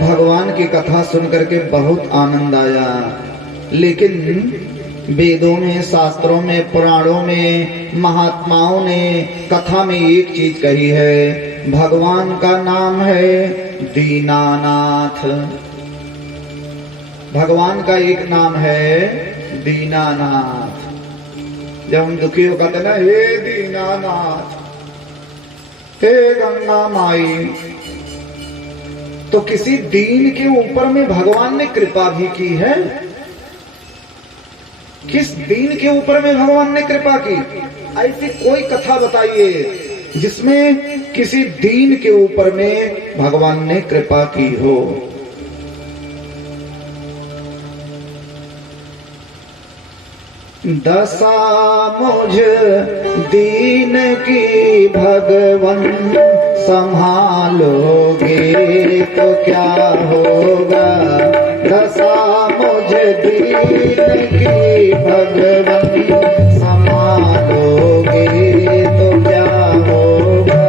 भगवान की कथा सुनकर के बहुत आनंद आया, लेकिन वेदों में, शास्त्रों में, पुराणों में, महात्माओं ने कथा में एक चीज कही है, भगवान का नाम है दीनानाथ। भगवान का एक नाम है दीनानाथ। जब हम दुखी हो कहते ना, हे दीनानाथ, हे गंगा माई, तो किसी दीन के ऊपर में भगवान ने कृपा भी की है? किस दीन के ऊपर में भगवान ने कृपा की? ऐसी कोई कथा बताइए जिसमें किसी दीन के ऊपर में भगवान ने कृपा की हो। दशा मुझ दीन की भगवन संभालोगे तो क्या होगा, दशा मुझ दीन की भगवन संभालोगे तो क्या होगा।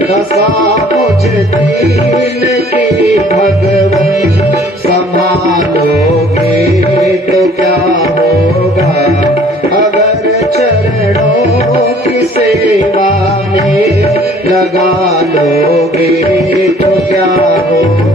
दशा मुझ दीन की भगवन संभालोगे तो क्या होगा, अगर चरणों की सेवा में लगा लोगे तो क्या होगा।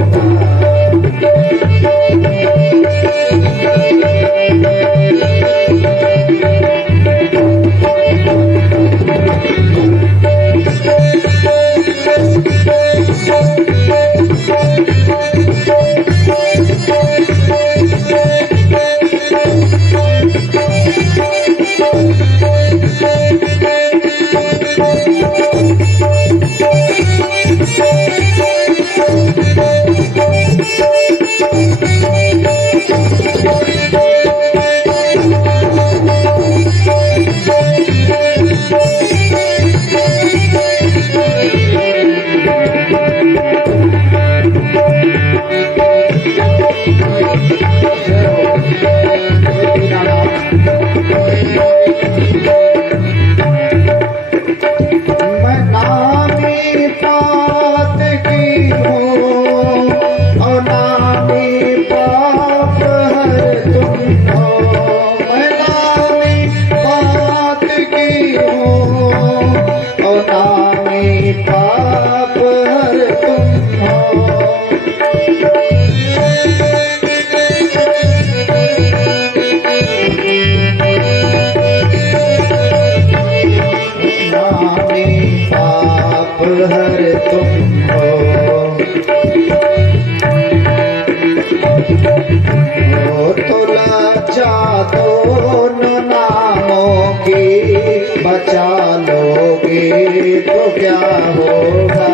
बचा लोगे तो क्या होगा,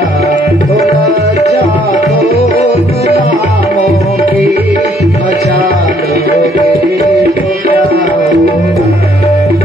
तो लज्जा दो नामों की बचा लोगे तो क्या होगा।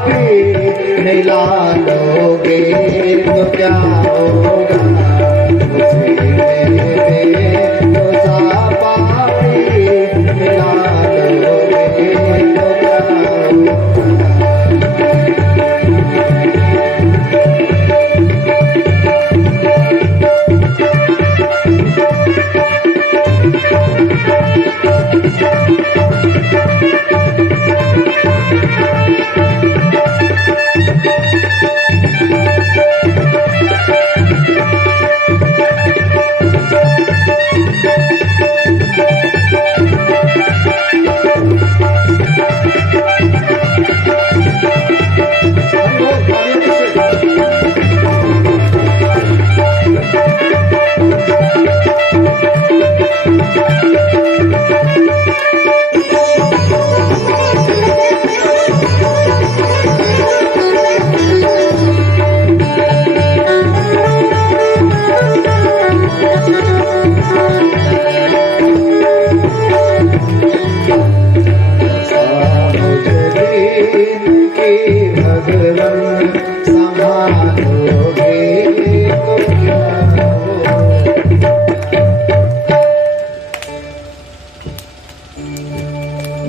पापी मिला लोगे तो क्या होगा, मुझे मेरे तो सा पापी मिला लोगे तो क्या होगा।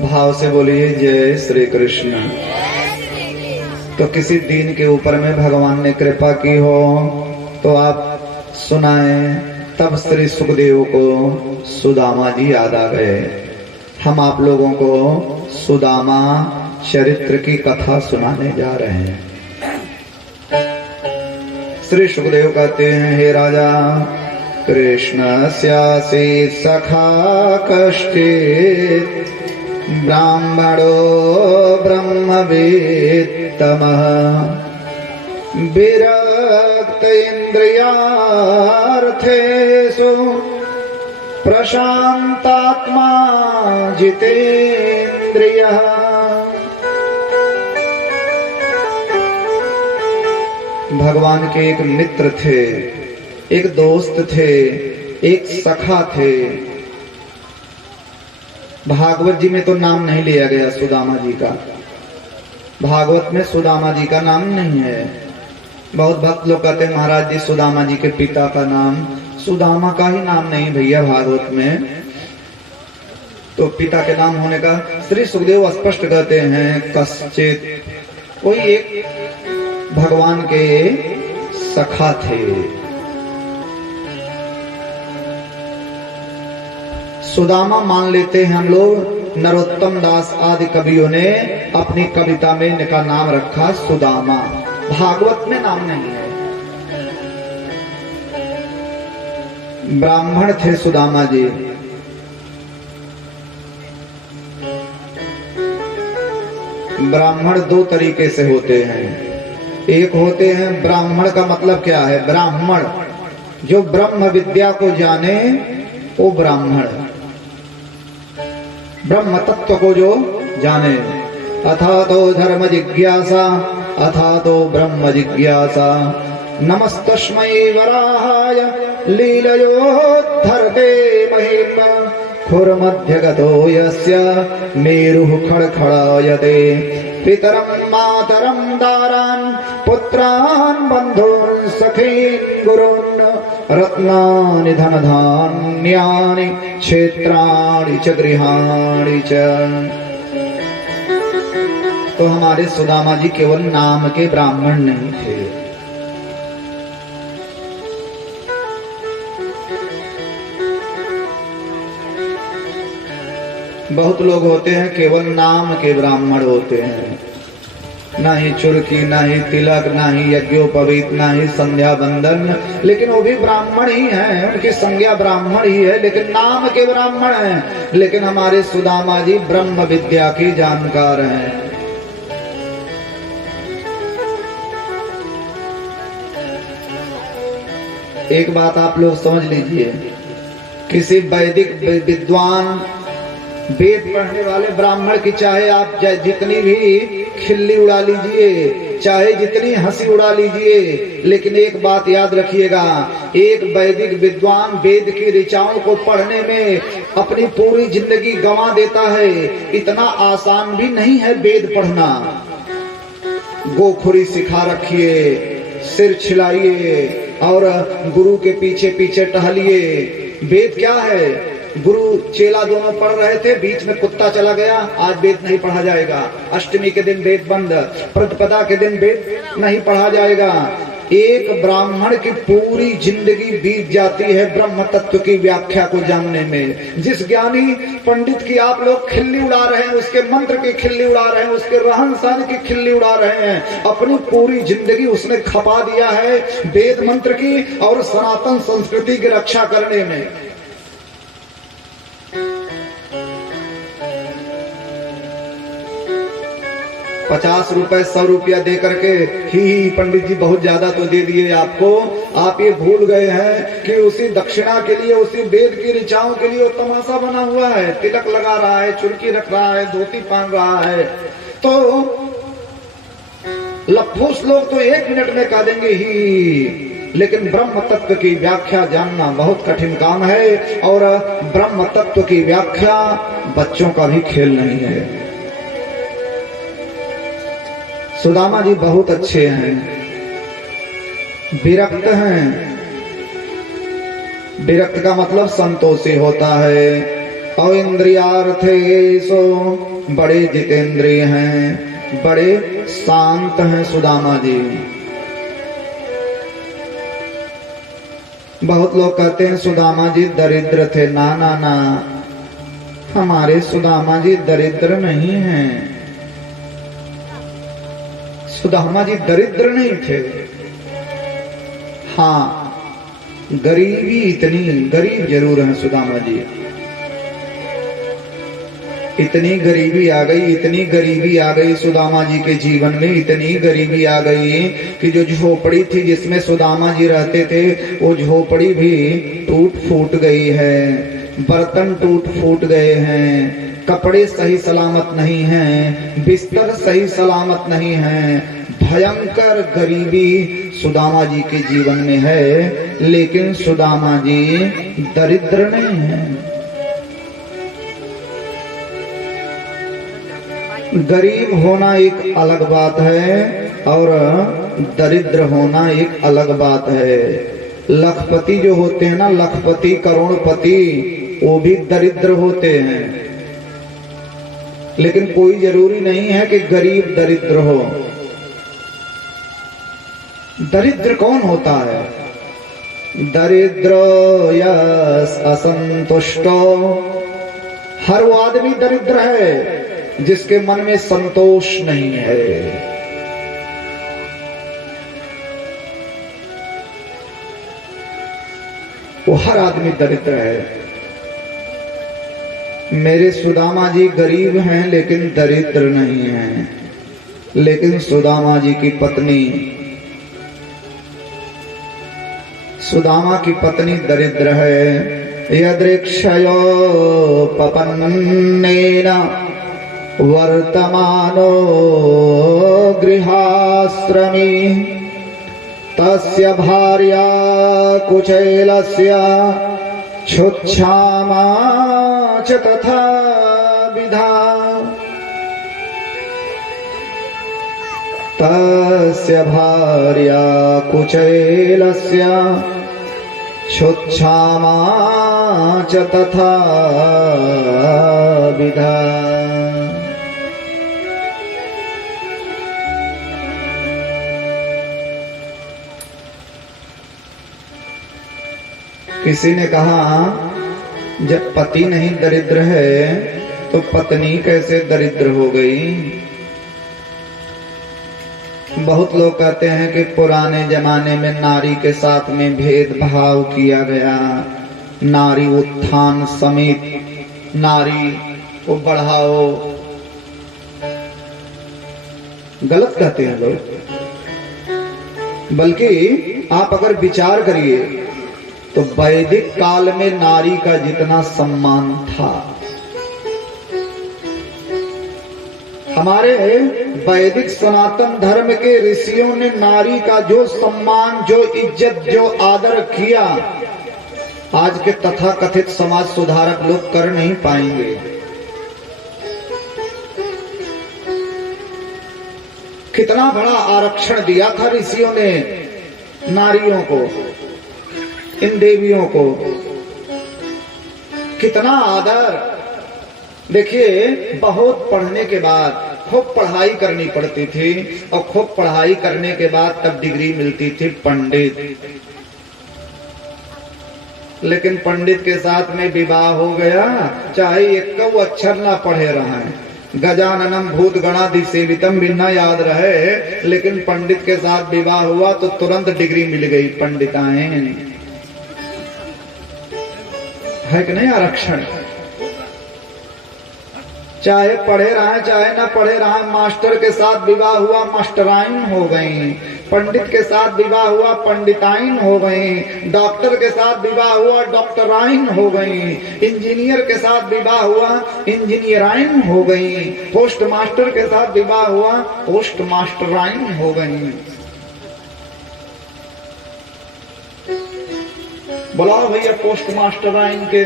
भाव से बोलिए जय श्री कृष्ण। तो किसी दीन के ऊपर में भगवान ने कृपा की हो तो आप सुनाएं। तब श्री सुखदेव को सुदामा जी याद आ गए। हम आप लोगों को सुदामा चरित्र की कथा सुनाने जा रहे हैं। श्री सुखदेव कहते हैं, हे राजा, कृष्ण स्यासी सखा कष्टित ब्राह्मणो ब्रह्मवेत्तमः विरक्त इंद्रियार्थेषु प्रशांतात्मा जितेन्द्रियः। भगवान के एक मित्र थे, एक दोस्त थे, एक सखा थे। भागवत जी में तो नाम नहीं लिया गया सुदामा जी का। भागवत में सुदामा जी का नाम नहीं है। बहुत भक्त लोग कहते हैं महाराज जी सुदामा जी के पिता का नाम, सुदामा का ही नाम नहीं भैया भागवत में। तो पिता के नाम होने का श्री सुखदेव स्पष्ट कहते हैं, कश्चित, कोई एक भगवान के सखा थे। सुदामा मान लेते हैं हम लोग। नरोत्तम दास आदि कवियों ने अपनी कविता में इनका नाम रखा सुदामा। भागवत में नाम नहीं है। ब्राह्मण थे सुदामा जी। ब्राह्मण दो तरीके से होते हैं। एक होते हैं, ब्राह्मण का मतलब क्या है? ब्राह्मण जो ब्रह्म विद्या को जाने वो ब्राह्मण, ब्रह्म तत्व को जो जाने। अथा तो धर्म जिज्ञासा, अथा तो ब्रह्म जिज्ञासा। नमस्तस्मै वराहाय लीलयोद्धरते महिमा। खुरमध्यगतो यस्य मेरुः खड़खड़ायते। पितरं मातरं दारान् पुत्रान् बन्धून् सखीन् गुरून्। रत्नानि धनधान्यानि क्षेत्राणि च गृहाणि च। तो हमारे सुदामा जी केवल नाम के ब्राह्मण नहीं थे। बहुत लोग होते हैं केवल नाम के ब्राह्मण होते हैं, ना ही चुरकी, ना ही तिलक, ना ही यज्ञोपवीत, ना ही संध्या बंदन, लेकिन वो भी ब्राह्मण ही हैं, उनकी संज्ञा ब्राह्मण ही है, लेकिन नाम के ब्राह्मण हैं। लेकिन हमारे सुदामा जी ब्रह्म विद्या के जानकार हैं। एक बात आप लोग समझ लीजिए, किसी वैदिक विद्वान, वेद पढ़ने वाले ब्राह्मण की चाहे आप जितनी भी खिल्ली उड़ा लीजिए, चाहे जितनी हंसी उड़ा लीजिए, लेकिन एक बात याद रखिएगा, एक वैदिक विद्वान वेद की ऋचाओं को पढ़ने में अपनी पूरी जिंदगी गंवा देता है। इतना आसान भी नहीं है वेद पढ़ना। गोखुरी सिखा रखिए, सिर छिलाइए और गुरु के पीछे पीछे टहलिए। वेद क्या है? गुरु चेला दोनों पढ़ रहे थे, बीच में कुत्ता चला गया, आज वेद नहीं पढ़ा जाएगा। अष्टमी के दिन वेद बंद, प्रतिपदा के दिन वेद नहीं पढ़ा जाएगा। एक ब्राह्मण की पूरी जिंदगी बीत जाती है ब्रह्म तत्व की व्याख्या को जानने में। जिस ज्ञानी पंडित की आप लोग खिल्ली उड़ा रहे हैं, उसके मंत्र की खिल्ली उड़ा रहे हैं, उसके रहन सहन की खिल्ली उड़ा रहे हैं, अपनी पूरी जिंदगी उसने खपा दिया है वेद मंत्र की और सनातन संस्कृति की रक्षा करने में। ₹50 ₹100 दे करके ही पंडित जी बहुत ज्यादा तो दे दिए आपको। आप ये भूल गए हैं कि उसी दक्षिणा के लिए, उसी वेद की ऋचाओं के लिए वो तमाशा बना हुआ है, तिलक लगा रहा है, चुड़की रख रहा है, धोती पहन रहा है। तो लफूस लोग तो 1 मिनट में कह देंगे ही, लेकिन ब्रह्म तत्व की व्याख्या जानना बहुत कठिन काम है। और ब्रह्म तत्व की व्याख्या बच्चों का भी खेल नहीं है। सुदामा जी बहुत अच्छे हैं, विरक्त हैं। विरक्त का मतलब संतोषी होता है। और इंद्रियार्थेषु बड़े जितेंद्रिय हैं, बड़े शांत हैं सुदामा जी। बहुत लोग कहते हैं सुदामा जी दरिद्र थे। ना ना ना, हमारे सुदामा जी दरिद्र नहीं हैं। सुदामा जी दरिद्र नहीं थे। हाँ, गरीबी इतनी, गरीब जरूर हैं सुदामा जी। इतनी गरीबी आ गई, इतनी गरीबी आ गई सुदामा जी के जीवन में, इतनी गरीबी आ गई कि जो झोपड़ी थी जिसमें सुदामा जी रहते थे, वो झोपड़ी भी टूट फूट गई है, बर्तन टूट फूट गए हैं, कपड़े सही सलामत नहीं हैं, बिस्तर सही सलामत नहीं है। भयंकर गरीबी सुदामा जी के जीवन में है, लेकिन सुदामा जी दरिद्र नहीं हैं। गरीब होना एक अलग बात है और दरिद्र होना एक अलग बात है। लखपति जो होते हैं ना, लखपति करोड़पति, वो भी दरिद्र होते हैं। लेकिन कोई जरूरी नहीं है कि गरीब दरिद्र हो। दरिद्र कौन होता है? दरिद्र यस असंतुष्टो, हर वो आदमी दरिद्र है जिसके मन में संतोष नहीं है। वो हर आदमी दरिद्र है। मेरे सुदामा जी गरीब हैं लेकिन दरिद्र नहीं हैं। लेकिन सुदामा जी की पत्नी, सुदामा की पत्नी दरिद्र है। यदृक्षयो पपन्नेन वर्तमानो गृहाश्रमी तस्य भार्या कुचैलस्य क्षुच्छामा च तथा विधा तस्य भार्या कुचैलस्य क्षुच्छामा च तथा विधा। किसी ने कहा जब पति नहीं दरिद्र है तो पत्नी कैसे दरिद्र हो गई? बहुत लोग कहते हैं कि पुराने जमाने में नारी के साथ में भेदभाव किया गया, नारी उत्थान समेत नारी को बढ़ाओ। गलत कहते हैं लोग। बल्कि आप अगर विचार करिए तो वैदिक काल में नारी का जितना सम्मान था, हमारे वैदिक सनातन धर्म के ऋषियों ने नारी का जो सम्मान, जो इज्जत, जो आदर किया, आज के तथाकथित समाज सुधारक लोग कर नहीं पाएंगे। कितना बड़ा आरक्षण दिया था ऋषियों ने नारियों को, इन देवियों को, कितना आदर। देखिए, बहुत पढ़ने के बाद खूब पढ़ाई करनी पड़ती थी, और खूब पढ़ाई करने के बाद तब डिग्री मिलती थी पंडित। लेकिन पंडित के साथ में विवाह हो गया, चाहे एक अक्षर ना पढ़े रहे, गजाननम भूत गणादि सेवितम भी न याद रहे, लेकिन पंडित के साथ विवाह हुआ तो तुरंत डिग्री मिल गई पंडिताएं। है कि नहीं आरक्षण? चाहे पढ़े रहे चाहे ना पढ़े रहे, मास्टर के साथ विवाह हुआ मास्टराइन हो गई, पंडित के साथ विवाह हुआ पंडिताइन हो गई, डॉक्टर के साथ विवाह हुआ डॉक्टराइन हो गई, इंजीनियर के साथ विवाह हुआ इंजीनियराइन हो गई, पोस्ट मास्टर के साथ विवाह हुआ पोस्ट मास्टराइन हो गई। बुलाओ भैया पोस्ट मास्टराइन के।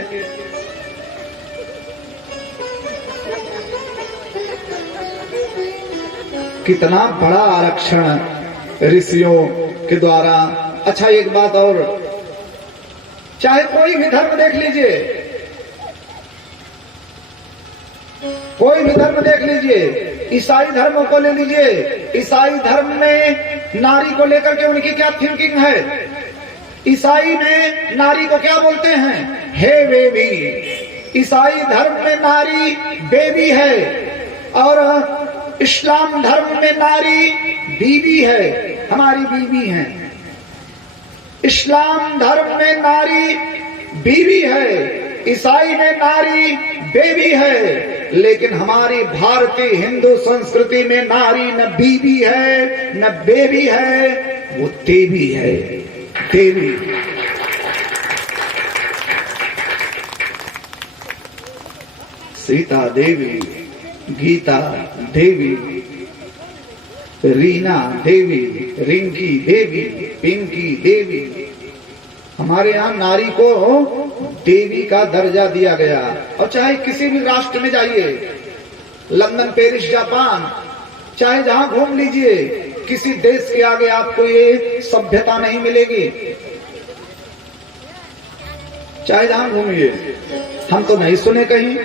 कितना बड़ा आरक्षण ऋषियों के द्वारा। अच्छा, एक बात और, चाहे कोई भी धर्म देख लीजिए, कोई भी धर्म देख लीजिए, ईसाई धर्म को ले लीजिए, ईसाई धर्म में नारी को लेकर के उनकी क्या थिंकिंग है? ईसाई में नारी को क्या बोलते हैं? हे बेबी। ईसाई धर्म में नारी बेबी है, और इस्लाम धर्म में नारी बीबी है, हमारी बीबी है। इस्लाम धर्म में नारी बीबी है, ईसाई में नारी बेबी है, लेकिन हमारी भारतीय हिंदू संस्कृति में नारी न बीबी है न बेबी है, वो देवी है, देवी। सीता देवी, गीता देवी, रीना देवी, रिंकी देवी, पिंकी देवी। हमारे यहाँ नारी को देवी का दर्जा दिया गया। और चाहे किसी भी राष्ट्र में जाइए, लंदन, पेरिस, जापान, चाहे जहां घूम लीजिए, किसी देश के आगे आपको ये सभ्यता नहीं मिलेगी। चाहे जहां घूमिए, हम तो नहीं सुने कहीं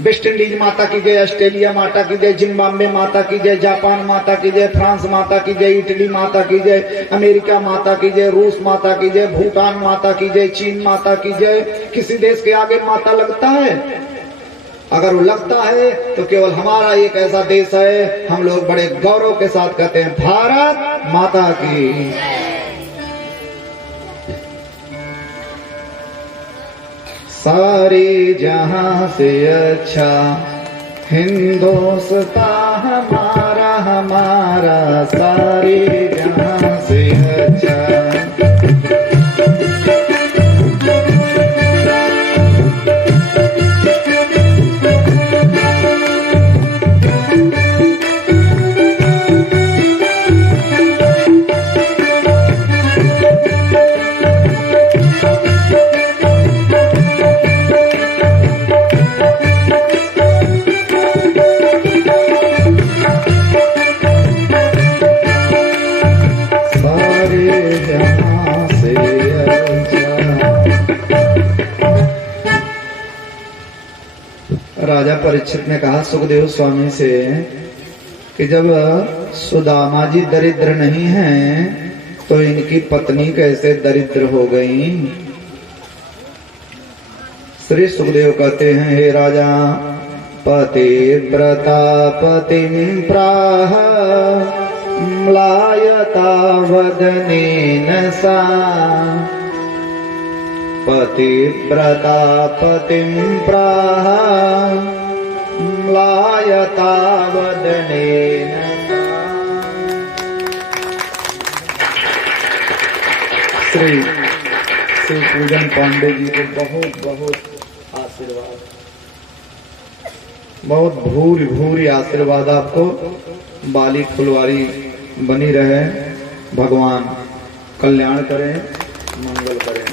वेस्ट इंडीज माता की जय, ऑस्ट्रेलिया माता की जय, जिम्बाब्वे माता की जय, जापान माता की जय, फ्रांस माता की जय, इटली माता की जय, अमेरिका माता की जय, रूस माता की जय, भूटान माता की जय, चीन माता की जय। किसी देश के आगे माता लगता है? अगर वो लगता है तो केवल हमारा एक ऐसा देश है, हम लोग बड़े गौरव के साथ कहते हैं, भारत माता की। सारे जहां से अच्छा हिंदुस्तान हमारा, हमारा सारे जहां से अच्छा। राजा परीक्षित ने कहा सुखदेव स्वामी से कि जब सुदामा जी दरिद्र नहीं हैं तो इनकी पत्नी कैसे दरिद्र हो गई? श्री सुखदेव कहते हैं, हे राजा, पतिव्रता पतिं प्राह म्लायता वदनेन सा, पतिव्रता पतिं प्राह म्लायता वदनेन सा। श्री पूजन पांडे जी को बहुत बहुत आशीर्वाद, बहुत भूरी भूरी आशीर्वाद आपको। बाली फुलवारी बनी रहे, भगवान कल्याण करें, मंगल करें।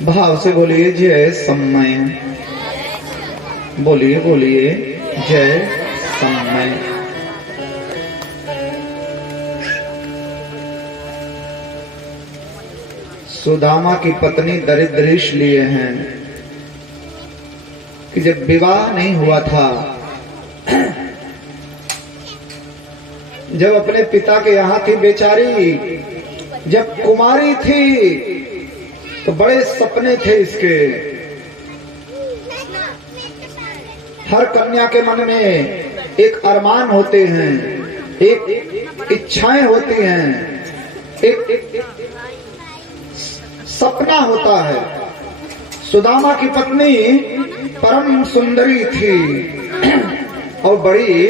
भाव से बोलिए जय सम्मय, बोलिए बोलिए जय सम्मय। सुदामा की पत्नी दरिद्र इसलिए हैं कि जब विवाह नहीं हुआ था, जब अपने पिता के यहां थी बेचारी, जब कुमारी थी तो बड़े सपने थे इसके। हर कन्या के मन में एक अरमान होते हैं, एक इच्छाएं होती हैं, एक सपना होता है। सुदामा की पत्नी परम सुंदरी थी और बड़ी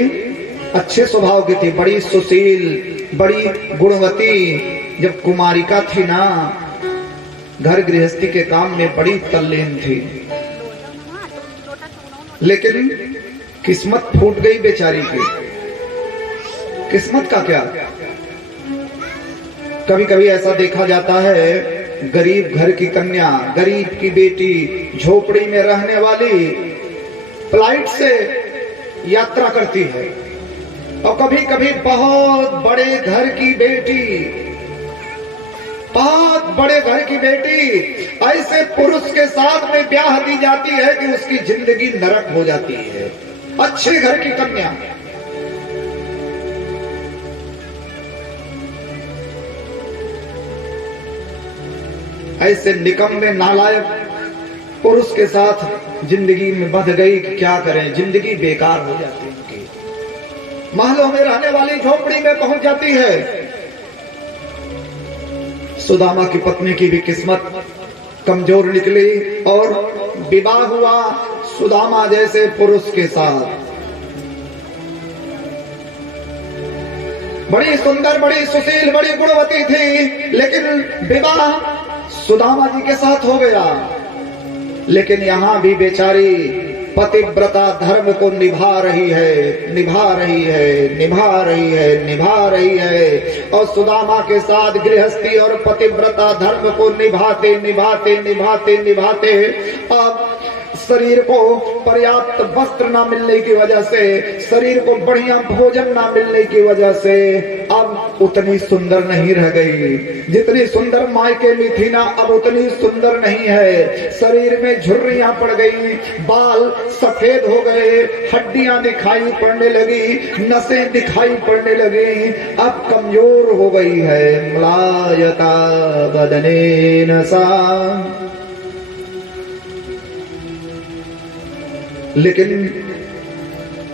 अच्छे स्वभाव की थी, बड़ी सुशील, बड़ी गुणवती। जब कुमारिका थी ना, घर गृहस्थी के काम में बड़ी तल्लीन थी, लेकिन किस्मत फूट गई बेचारी की। किस्मत का क्या, कभी कभी ऐसा देखा जाता है, गरीब घर की कन्या, गरीब की बेटी, झोपड़ी में रहने वाली फ्लाइट से यात्रा करती है, और कभी कभी बहुत बड़े घर की बेटी, बहुत बड़े घर की बेटी ऐसे पुरुष के साथ में ब्याह दी जाती है कि उसकी जिंदगी नरक हो जाती है। अच्छे घर की कन्या, ऐसे निकम्मे नालायक पुरुष के साथ जिंदगी में बंध गई कि क्या करें, जिंदगी बेकार हो जाती है उनकी। महलों में रहने वाली झोपड़ी में पहुंच जाती है। सुदामा की पत्नी की भी किस्मत कमजोर निकली और विवाह हुआ सुदामा जैसे पुरुष के साथ। बड़ी सुंदर, बड़ी सुशील, बड़ी गुणवती थी, लेकिन विवाह सुदामा जी के साथ हो गया। लेकिन यहां भी बेचारी पतिव्रता धर्म को निभा रही है, निभा रही है, निभा रही है, निभा रही है। और सुदामा के साथ गृहस्थी और पतिव्रता धर्म को निभाते निभाते निभाते निभाते अब शरीर को पर्याप्त वस्त्र ना मिलने की वजह से, शरीर को बढ़िया भोजन ना मिलने की वजह से अब उतनी सुंदर नहीं रह गई। जितनी सुंदर मायके में थी ना, अब उतनी सुंदर नहीं है। शरीर में झुर्रियां पड़ गई, बाल सफेद हो गए, हड्डियां दिखाई पड़ने लगी, नसें दिखाई पड़ने लगी, अब कमजोर हो गई है। म्लायता बदनेन सा। लेकिन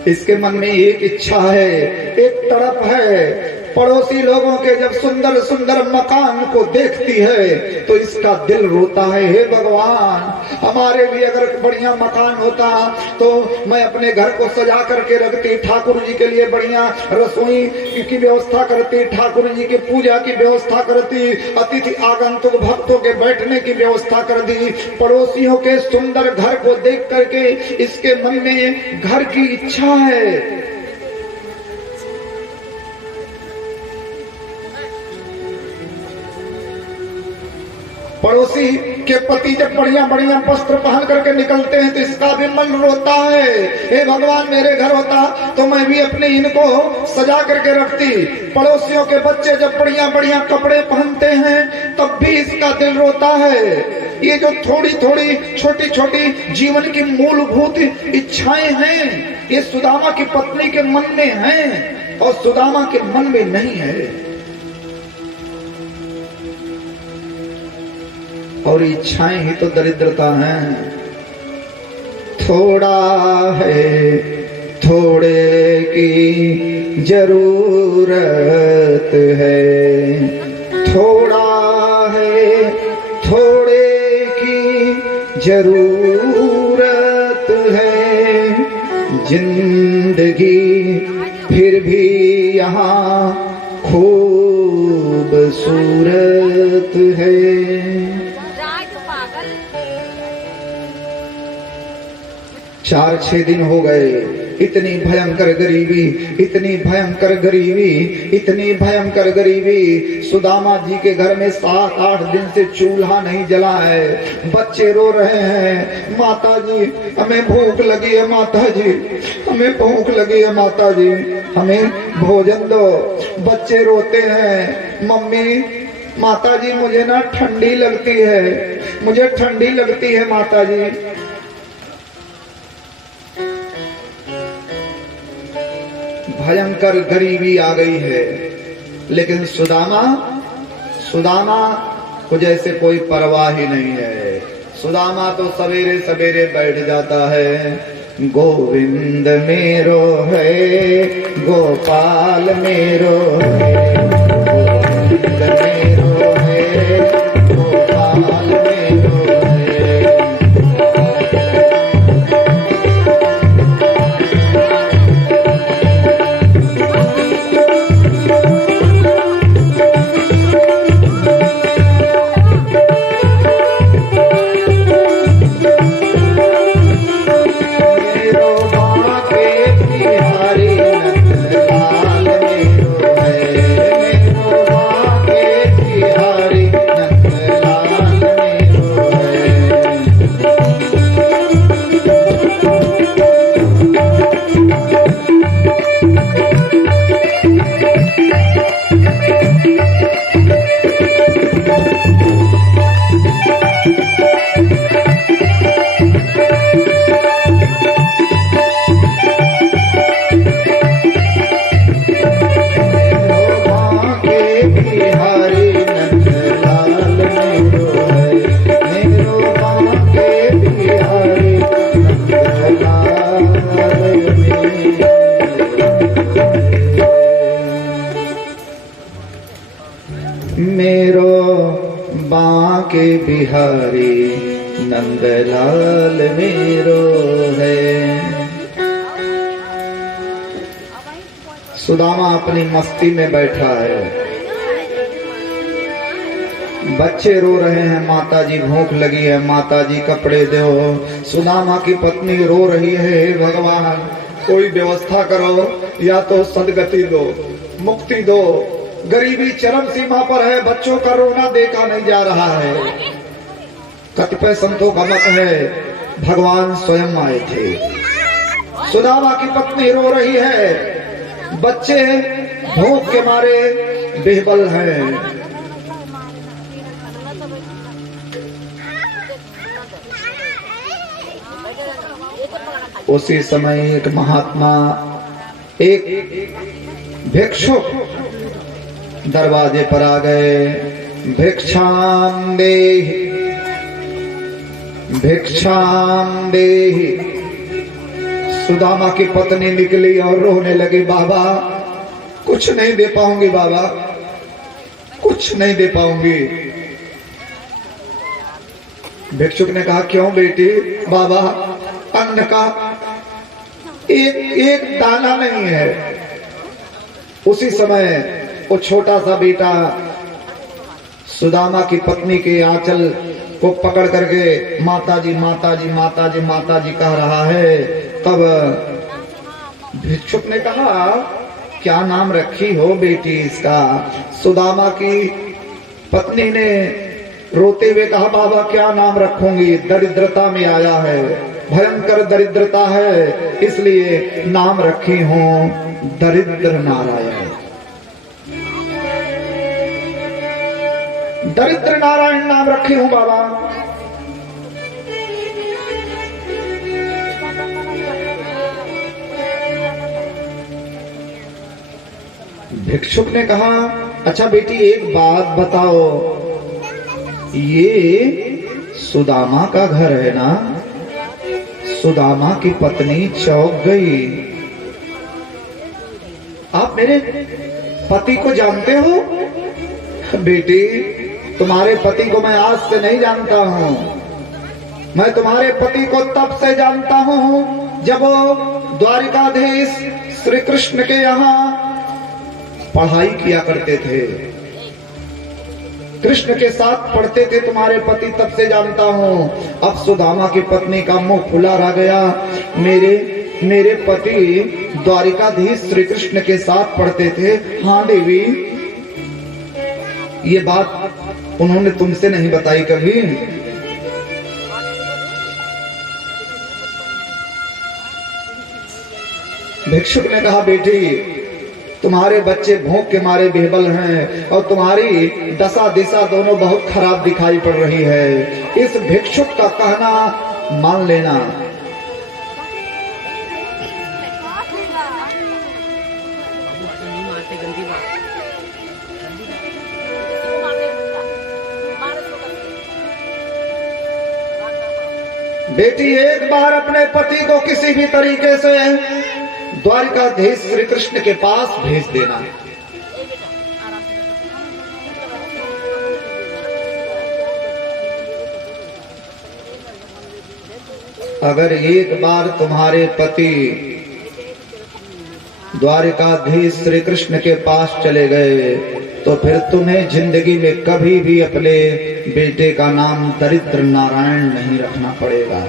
इसके मन में एक इच्छा है, एक तड़प है। पड़ोसी लोगों के जब सुंदर सुंदर मकान को देखती है तो इसका दिल रोता है, हे भगवान, हमारे भी अगर बढ़िया मकान होता तो मैं अपने घर को सजा करके रखती, ठाकुर जी के लिए बढ़िया रसोई की व्यवस्था करती, ठाकुर जी की पूजा की व्यवस्था करती, अतिथि आगंतुक भक्तों के बैठने की व्यवस्था कर दी। पड़ोसियों के सुंदर घर को देख करके इसके मन में घर की इच्छा है। पड़ोसी के पति जब बढ़िया बढ़िया वस्त्र पहन करके निकलते हैं तो इसका भी मन रोता है, हे भगवान, मेरे घर होता तो मैं भी अपने इनको सजा करके रखती। पड़ोसियों के बच्चे जब बढ़िया बढ़िया कपड़े पहनते हैं तब भी इसका दिल रोता है। ये जो थोड़ी थोड़ी छोटी छोटी जीवन की मूलभूत इच्छाएं हैं, ये सुदामा की पत्नी के मन में हैं और सुदामा के मन में नहीं है। और इच्छाएं ही तो दरिद्रता है। थोड़ा है थोड़े की जरूरत है, थोड़ा है थोड़े की जरूरत है। जिंदगी फिर भी यहाँ खूबसूरत है। 4-6 दिन हो गए इतनी भयंकर गरीबी, इतनी भयंकर गरीबी, इतनी भयंकर गरीबी। सुदामा जी के घर में 7-8 दिन से चूल्हा नहीं जला है। बच्चे रो रहे हैं, माता जी हमें भूख लगी है, माता जी हमें भूख लगी है, माता जी हमें भोजन दो। बच्चे रोते हैं, मम्मी माता जी मुझे ना ठंडी लगती है, मुझे ठंडी लगती है माता जी। भयंकर गरीबी आ गई है, लेकिन सुदामा को जैसे कोई परवाह ही नहीं है। सुदामा तो सवेरे सवेरे बैठ जाता है, गोविंद मेरो है, गोपाल मेरो है, गोविंद मेरो है, गोपाल मेरो है। मेरो बांके बिहारी नंदलाल मेरो है। सुदामा अपनी मस्ती में बैठा है, बच्चे रो रहे हैं, माता जी भूख लगी है, माता जी कपड़े दो। सुदामा की पत्नी रो रही है, भगवान कोई व्यवस्था करो, या तो सदगति दो, मुक्ति दो। गरीबी चरम सीमा पर है, बच्चों का रोना देखा नहीं जा रहा है। कतिपय संतों का मत है भगवान स्वयं आए थे। सुदामा की पत्नी रो रही है, बच्चे भूख के मारे बेबल हैं। उसी समय एक महात्मा, एक भिक्षुक दरवाजे पर आ गए। भिक्षाम देहि, भिक्षाम देहि। सुदामा की पत्नी निकली और रोने लगी, बाबा कुछ नहीं दे पाऊंगी, बाबा कुछ नहीं दे पाऊंगी। भिक्षुक ने कहा, क्यों बेटी? बाबा अन्न का एक दाना नहीं है। उसी समय वो छोटा सा बेटा सुदामा की पत्नी के आंचल को पकड़ करके माताजी माताजी माताजी माताजी कह रहा है। तब भिक्षुक ने कहा, क्या नाम रखी हो बेटी इसका? सुदामा की पत्नी ने रोते हुए कहा, बाबा क्या नाम रखूंगी, दरिद्रता में आया है, भयंकर दरिद्रता है, इसलिए नाम रखी हूं दरिद्र नारायण। दरिद्र नारायण नाम रखी हूं बाबा। भिक्षुक ने कहा, अच्छा बेटी एक बात बताओ, ये सुदामा का घर है ना? सुदामा की पत्नी चौंक गई। आप मेरे पति को जानते हो? बेटी तुम्हारे पति को मैं आज से नहीं जानता हूँ। मैं तुम्हारे पति को तब से जानता हूँ जब वो द्वारिकाधीश श्री कृष्ण के यहाँ पढ़ाई किया करते थे, कृष्ण के साथ पढ़ते थे तुम्हारे पति, तब से जानता हूँ। अब सुदामा की पत्नी का मुंह खुला रह गया। मेरे पति द्वारिकाधीश श्री कृष्ण के साथ पढ़ते थे। हाँ देवी, ये बात उन्होंने तुमसे नहीं बताई कभी? भिक्षुक ने कहा, बेटी तुम्हारे बच्चे भूख के मारे बेबल हैं और तुम्हारी दशा दिशा दोनों बहुत खराब दिखाई पड़ रही है। इस भिक्षुक का कहना मान लेना। बेटी एक बार अपने पति को किसी भी तरीके से द्वारिकाधीश श्री कृष्ण के पास भेज देना। अगर एक बार तुम्हारे पति द्वारिकाधीश श्री कृष्ण के पास चले गए तो फिर तुम्हें जिंदगी में कभी भी अपने बेटे का नाम दरिद्र नारायण नहीं रखना पड़ेगा।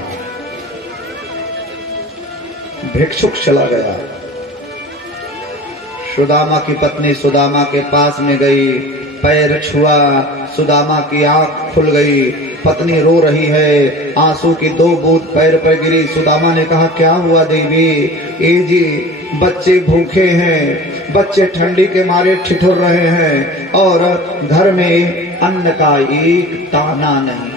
भिक्षुक चला गया। सुदामा की पत्नी सुदामा के पास में गई, पैर छुआ, सुदामा की आंख खुल गई। पत्नी रो रही है, आंसू की 2 बूंद पैर पर गिरी। सुदामा ने कहा, क्या हुआ देवी? ए जी, बच्चे भूखे हैं, बच्चे ठंडी के मारे ठिठुर रहे हैं और घर में अन्न का एक दाना नहीं।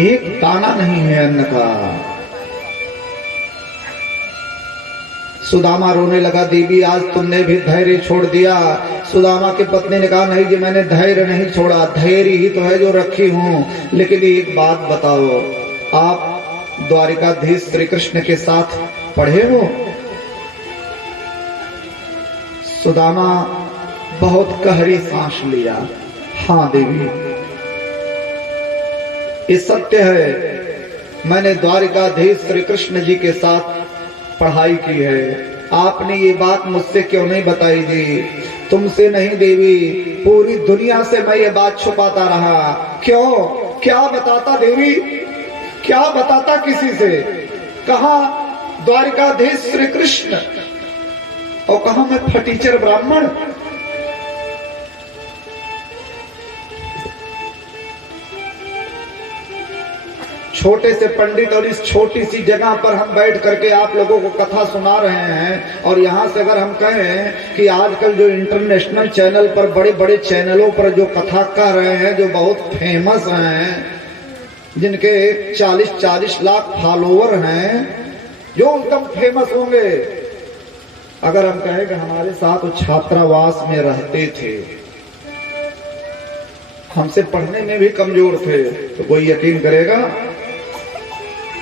एक दाना नहीं है अन्न का। सुदामा रोने लगा, देवी आज तुमने भी धैर्य छोड़ दिया। सुदामा की पत्नी ने कहा, नहीं जी मैंने धैर्य नहीं छोड़ा, धैर्य ही तो है जो रखी हूं। लेकिन एक बात बताओ, आप द्वारिकाधीश श्री कृष्ण के साथ पढ़े हो? सुदामा बहुत गहरी सांस लिया। हाँ देवी, ये सत्य है, मैंने द्वारिकाधीश श्री कृष्ण जी के साथ पढ़ाई की है। आपने ये बात मुझसे क्यों नहीं बताई दी? तुमसे नहीं देवी, पूरी दुनिया से मैं ये बात छुपाता रहा। क्यों? क्या बताता देवी? क्या बताता किसी से? कहा द्वारिकाधीश श्री कृष्ण और कहा मैं फटीचर ब्राह्मण। छोटे से पंडित और इस छोटी सी जगह पर हम बैठ करके आप लोगों को कथा सुना रहे हैं। और यहाँ से अगर हम कहें कि आजकल जो इंटरनेशनल चैनल पर, बड़े बड़े चैनलों पर जो कथा कर रहे हैं, जो बहुत फेमस हैं, जिनके 40-40 लाख फॉलोवर हैं, जो एकदम फेमस होंगे, अगर हम कहें कि हमारे साथ वो छात्रावास में रहते थे, हमसे पढ़ने में भी कमजोर थे, तो कोई यकीन करेगा?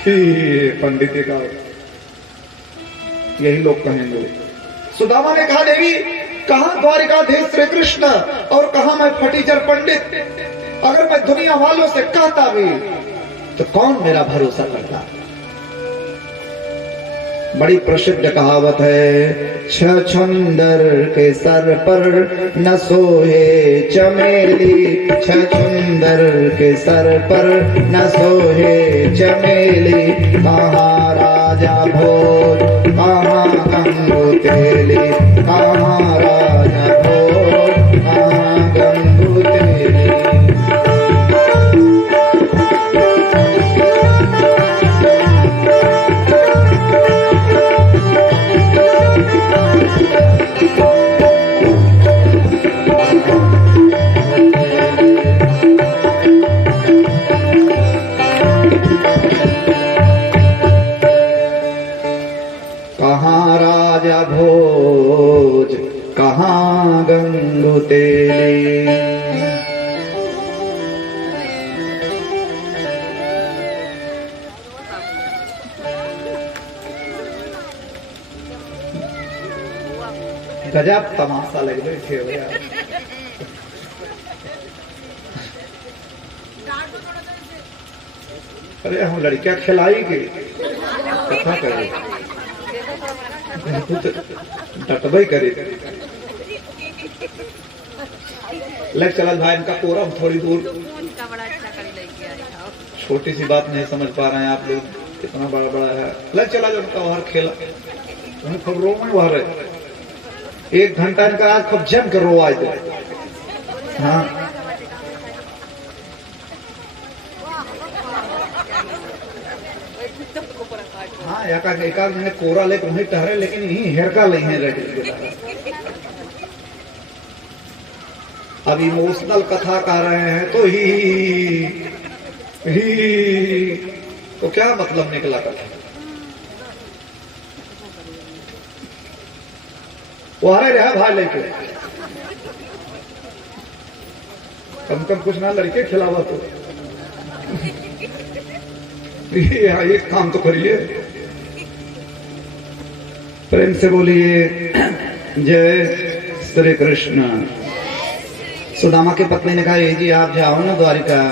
पंडित का यही लोग कहेंगे। सुदामा ने कहा, देवी कहां द्वारिकाधीश श्री कृष्ण और कहां मैं फटीचर पंडित? अगर मैं दुनिया वालों से कहता भी तो कौन मेरा भरोसा करता? बड़ी प्रसिद्ध कहावत है, छछुंदर के सर पर न सोहे चमेली, छछुंदर के सर पर न सोहे चमेली, कहाँ राजा भोज कहाँ गंगू तेली, कहाँ राजा भोज कहाँ गंगू तेली। कहाँ राजा भोज कहाँ गंगू तेली। गजब तमाशा लग रहे थे भैया। अरे हम लड़कियां खिलाएगी, कथा करे, डटबई करे। लग चला भाई इनका कोरा थोड़ी दूर। छोटी सी बात नहीं समझ पा रहे हैं आप लोग, कितना बड़ा बड़ा है। लग चला जो उनका बाहर खेला, उन्हें खबरों में बाहर है 1 घंटा इनका आज खूब जम कर रो आए थे। हाँ हाँ एक मैंने कोरा लेकर वहीं टहरे, लेकिन यही हेरका नहीं है रेडी। अब इमोशनल कथा कह रहे हैं तो ही तो क्या मतलब निकला कथा? वो आ रहा भाई लेके, कम कुछ ना लड़के खिलावा तो ये काम तो करिए। प्रेम से बोलिए जय श्री कृष्ण। सुदामा की पत्नी ने कहा ये जी आप जाओ ना द्वारिका,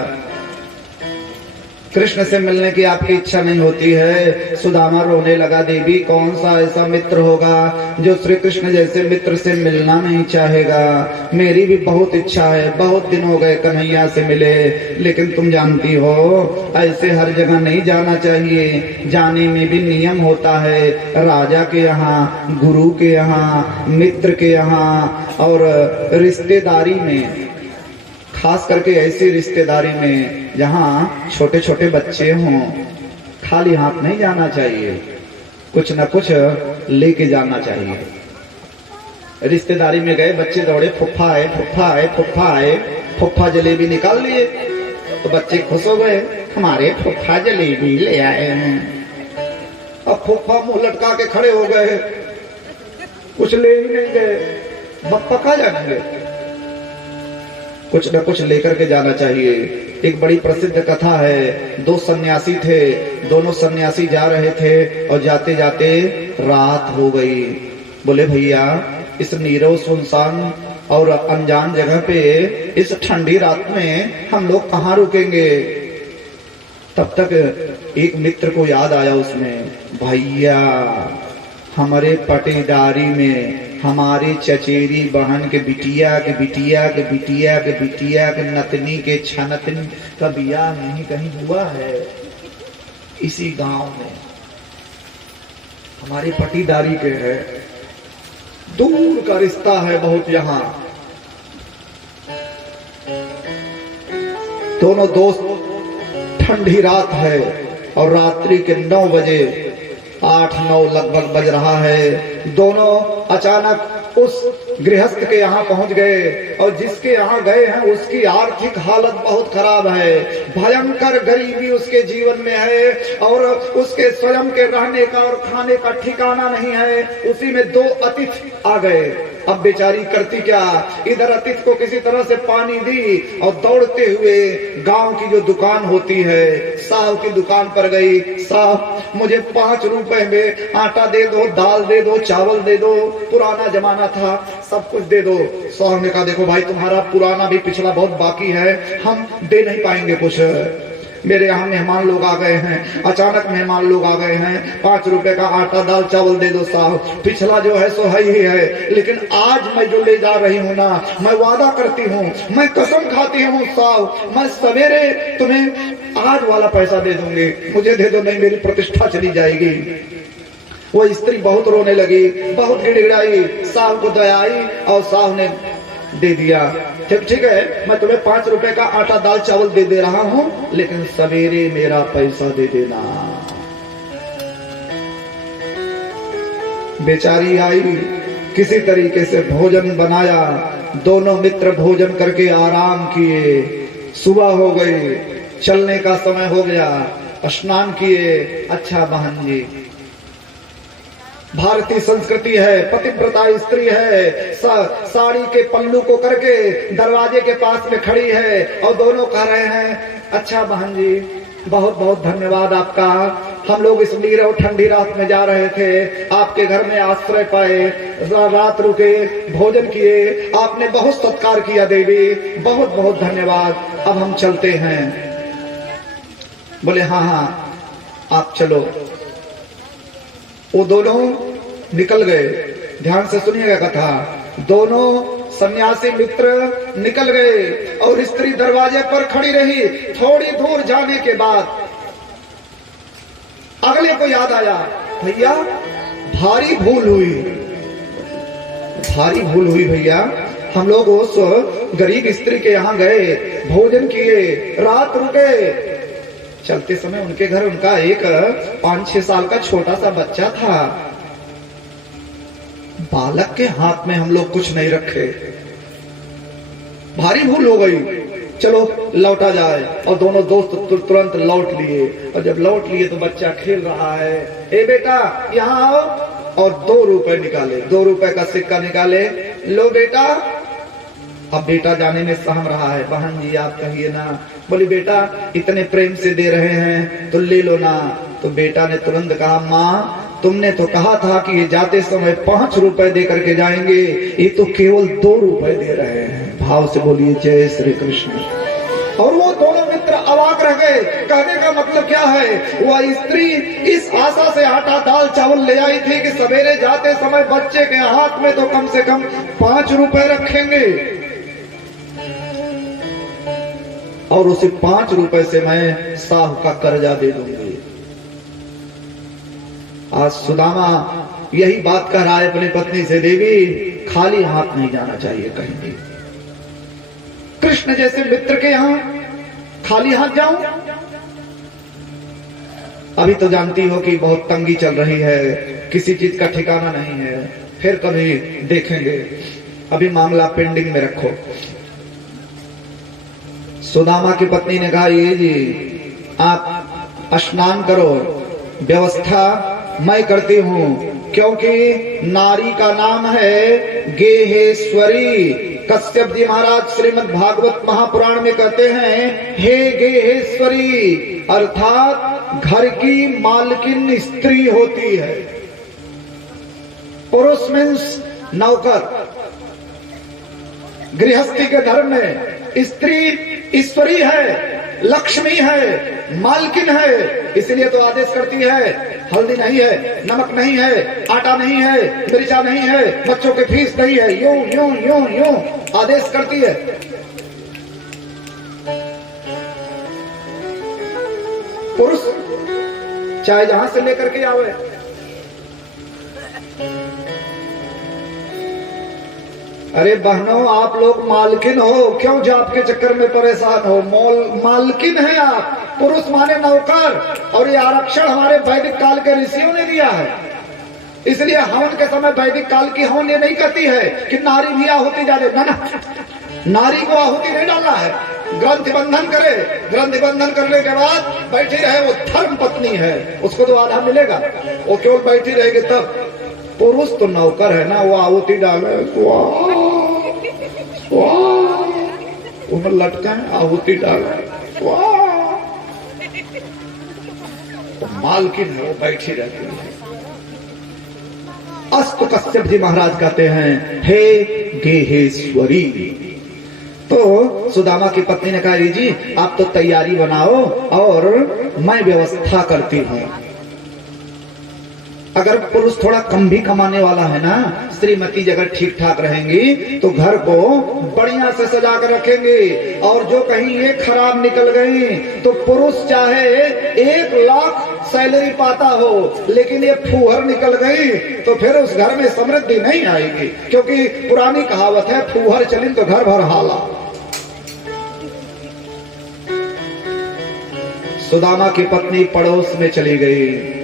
कृष्ण से मिलने की आपकी इच्छा नहीं होती है। सुदामा रोने लगा, देवी कौन सा ऐसा मित्र होगा जो श्री कृष्ण जैसे मित्र से मिलना नहीं चाहेगा। मेरी भी बहुत इच्छा है, बहुत दिन हो गए कन्हैया से मिले, लेकिन तुम जानती हो ऐसे हर जगह नहीं जाना चाहिए। जाने में भी नियम होता है, राजा के यहाँ, गुरु के यहाँ, मित्र के यहाँ, और रिश्तेदारी में, खास करके ऐसी रिश्तेदारी में जहाँ छोटे छोटे बच्चे हों। खाली हाथ नहीं जाना चाहिए, कुछ न कुछ लेके जाना चाहिए। रिश्तेदारी में गए, बच्चे दौड़े, फुफ्फा आए, फुफ्फा आए, फुफ्फा आए, फुफ्फा जलेबी निकाल लिए तो बच्चे खुश हो गए, हमारे फुफ्फा जलेबी ले आए हैं। अब फुफ्फा मुंह लटका के खड़े हो गए, कुछ ले ही नहीं गए, पका जाएंगे। कुछ न कुछ लेकर के जाना चाहिए। एक बड़ी प्रसिद्ध कथा है, 2 सन्यासी थे, दोनों सन्यासी जा रहे थे और जाते जाते रात हो गई। बोले भैया इस नीरव सुनसान और अनजान जगह पे इस ठंडी रात में हम लोग कहाँ रुकेंगे। तब तक एक मित्र को याद आया उसमें, भैया हमारे पटेदारी में हमारे चचेरी बहन के बिटिया के बिटिया के बिटिया के बिटिया के नतनी के छनतनी का बियाह नहीं कहीं हुआ है, इसी गांव में हमारी पटीदारी के है, दूर का रिश्ता है बहुत। यहाँ दोनों दोस्त, ठंडी रात है और रात्रि के 9 बजे 8-9 लगभग बज रहा है। दोनों अचानक उस गृहस्थ के यहाँ पहुंच गए और जिसके यहाँ गए हैं उसकी आर्थिक हालत बहुत खराब है, भयंकर गरीबी उसके जीवन में है और उसके स्वयं के रहने का और खाने का ठिकाना नहीं है। उसी में 2 अतिथि आ गए। अब बेचारी करती क्या, इधर अतिथि को किसी तरह से पानी दी और दौड़ते हुए गांव की जो दुकान होती है साहब की दुकान पर गई। साहब मुझे 5 रुपए में आटा दे दो, दाल दे दो, चावल दे दो, पुराना जमाना था, सब कुछ दे दो। साहब ने कहा देखो भाई तुम्हारा पुराना भी पिछला बहुत बाकी है, हम दे नहीं पाएंगे कुछ। मेरे यहाँ मेहमान लोग आ गए हैं, अचानक मेहमान लोग आ गए हैं, 5 रुपए का आटा दाल चावल दे दो साहब, पिछला जो है सो है ही है, लेकिन आज मैं जो ले जा रही हूँ ना, मैं वादा करती हूँ, मैं कसम खाती हूँ साहब, मैं सवेरे तुम्हें आज वाला पैसा दे दूंगी, मुझे दे दो, नहीं मेरी प्रतिष्ठा चली जाएगी। वो स्त्री बहुत रोने लगी, बहुत गिड़गिड़ाई, साहब को दया आई और साहब ने दे दिया। ठीक है, मैं तुम्हें 5 रुपए का आटा दाल चावल दे रहा हूं, लेकिन सवेरे मेरा पैसा दे देना। बेचारी आई, किसी तरीके से भोजन बनाया, दोनों मित्र भोजन करके आराम किए। सुबह हो गई, चलने का समय हो गया, स्नान किए। अच्छा बहन जी, भारतीय संस्कृति है, पतिव्रता स्त्री है, साड़ी के पल्लू को करके दरवाजे के पास में खड़ी है और दोनों कह रहे हैं अच्छा बहन जी बहुत बहुत धन्यवाद आपका, हम लोग इस नीरव ठंडी रात में जा रहे थे, आपके घर में आश्रय पाए, रात रुके, भोजन किए, आपने बहुत सत्कार किया देवी, बहुत बहुत धन्यवाद, अब हम चलते हैं। बोले हाँ हाँ आप चलो। वो दोनों निकल गए। ध्यान से सुनिएगा कथा। दोनों सन्यासी मित्र निकल गए और स्त्री दरवाजे पर खड़ी रही। थोड़ी दूर जाने के बाद अगले को याद आया, भैया भारी भूल हुई भैया, हम लोग उस गरीब स्त्री के यहाँ गए, भोजन किए, रात रुके। चलते समय उनके घर उनका एक 5-6 साल का छोटा सा बच्चा था। बालक के हाथ में हम लोग कुछ नहीं रखे, भारी भूल हो गई, चलो लौटा जाए। और दोनों दोस्त तुरंत लौट लिए। और जब लौट लिए तो बच्चा खेल रहा है। ए बेटा यहाँ आओ, और 2 रुपए निकाले, 2 रुपए का सिक्का निकाले, लो बेटा। अब बेटा जाने में सहम रहा है, बहन जी आप कहिए ना। बोली बेटा इतने प्रेम से दे रहे हैं तो ले लो ना। तो बेटा ने तुरंत कहा, माँ तुमने तो कहा था कि ये जाते समय 5 रुपए दे करके जाएंगे, ये तो केवल 2 रुपए दे रहे हैं। भाव से बोलिए जय श्री कृष्ण। और वो दोनों मित्र अवाक रह गए। कहने का मतलब क्या है, वह स्त्री इस आशा से आटा दाल चावल ले आई थी कि सवेरे जाते समय बच्चे के हाथ में तो कम से कम 5 रुपए रखेंगे, और उसे 5 रुपए से मैं साहु का कर्जा दे दूंगी। आज सुदामा यही बात कह रहा है अपनी पत्नी से, देवी खाली हाथ नहीं जाना चाहिए कहीं भी। कृष्ण जैसे मित्र के यहां खाली हाथ जाऊं? अभी तो जानती हो कि बहुत तंगी चल रही है, किसी चीज का ठिकाना नहीं है, फिर कभी देखेंगे, अभी मामला पेंडिंग में रखो। सुदामा की पत्नी ने कहा, ये जी आप स्नान करो, व्यवस्था मैं करती हूँ, क्योंकि नारी का नाम है गेहेश्वरी। कश्यप जी महाराज श्रीमद् भागवत महापुराण में कहते हैं, हे गेहेश्वरी अर्थात घर की मालकिन स्त्री होती है। पुरुष मीन्स नौकर। गृहस्थी के धर्म में स्त्री ईश्वरी है, लक्ष्मी है, मालकिन है। इसलिए तो आदेश करती है, हल्दी नहीं है, नमक नहीं है, आटा नहीं है, मिर्चा नहीं है, बच्चों की फीस नहीं है, यूं यूं यूं यूं आदेश करती है। पुरुष चाहे जहां से लेकर के आवे, अरे बहनों आप लोग मालकिन हो, क्यों जाप के चक्कर में परेशान हो? मालकिन है आप। पुरुष माने नौकर, और ये आरक्षण हमारे वैदिक काल के ऋषियों ने दिया है। इसलिए हवन के समय वैदिक काल की हवन ये नहीं कहती है कि नारी भी आहुति डाले, ना नारी को आहुति नहीं डालना है। ग्रंथि बंधन करे, ग्रंथि बंधन करने के बाद बैठी रहे, वो धर्म पत्नी है, उसको तो आधा मिलेगा, वो केवल बैठी रहेगी तब। पुरुष तो नौकर है ना, वो आहुति डाले, उम्र लटका है, आहुति डाले, तो मालकिन है, वो बैठी रहती है। अस्तु कश्यप जी महाराज कहते हैं, हे गेहेश्वरी। तो सुदामा की पत्नी ने कहा, जी आप तो तैयारी बनाओ और मैं व्यवस्था करती हूँ। अगर पुरुष थोड़ा कम भी कमाने वाला है ना, श्रीमती अगर ठीक ठाक रहेंगी तो घर को बढ़िया से सजा कर रखेंगे। और जो कहीं ये खराब निकल गई तो पुरुष चाहे 1 लाख सैलरी पाता हो, लेकिन ये फूहर निकल गई तो फिर उस घर में समृद्धि नहीं आएगी। क्योंकि पुरानी कहावत है, फूहर चली तो घर भर हाला। सुदामा की पत्नी पड़ोस में चली गई।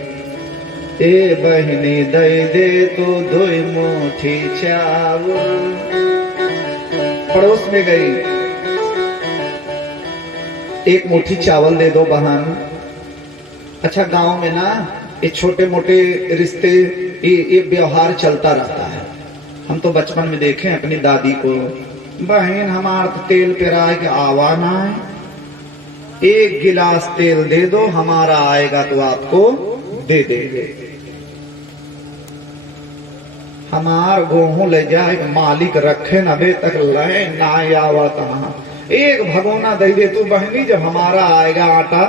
ए बहनी दई दे तो 2 मुट्ठी चावल। पड़ोस में गई, 1 मुट्ठी चावल दे दो बहन। अच्छा गांव में ना ये छोटे मोटे रिश्ते, ये व्यवहार चलता रहता है। हम तो बचपन में देखे अपनी दादी को, बहन हमारा तेल पेराए के आवाना है, 1 गिलास तेल दे दो, हमारा आएगा तो आपको दे देंगे। हमार गेहूं ले जाए मालिक रखे नबे तक लहे ना आवत, 1 भगोना दे दे तू बहनी, जब हमारा आएगा आटा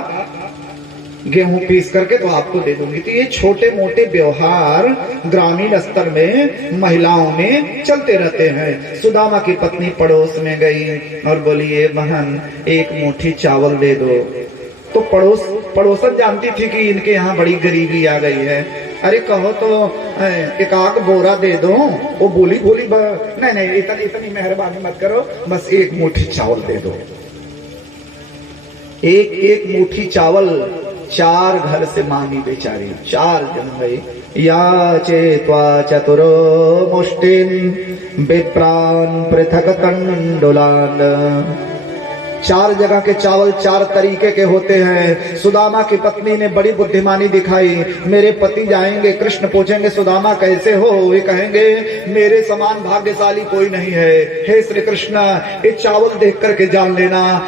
गेहूं पीस करके तो आपको दे दूंगी। तो ये छोटे मोटे व्यवहार ग्रामीण स्तर में महिलाओं में चलते रहते हैं। सुदामा की पत्नी पड़ोस में गई और बोली, ये बहन एक मुट्ठी चावल दे दो। तो पड़ोसन जानती थी कि इनके यहाँ बड़ी गरीबी आ गई है। अरे कहो तो एक आग बोरा दे दो। वो बोली नहीं इतनी मेहरबानी मत करो, बस एक मुट्ठी चावल दे दो। एक मुट्ठी चावल 4 घर से मांगी बेचारी, 4 जन गई। या चेत्वा चतुरो मुष्टिन विप्रान पृथक तंडुलान। 4 जगह के चावल 4 तरीके के होते हैं। सुदामा की पत्नी ने बड़ी बुद्धिमानी दिखाई। मेरे पति जाएंगे, कृष्ण पूछेंगे सुदामा कैसे हो, वे कहेंगे मेरे समान भाग्यशाली कोई नहीं है। हे श्री कृष्ण, ये चावल देख करके जान लेना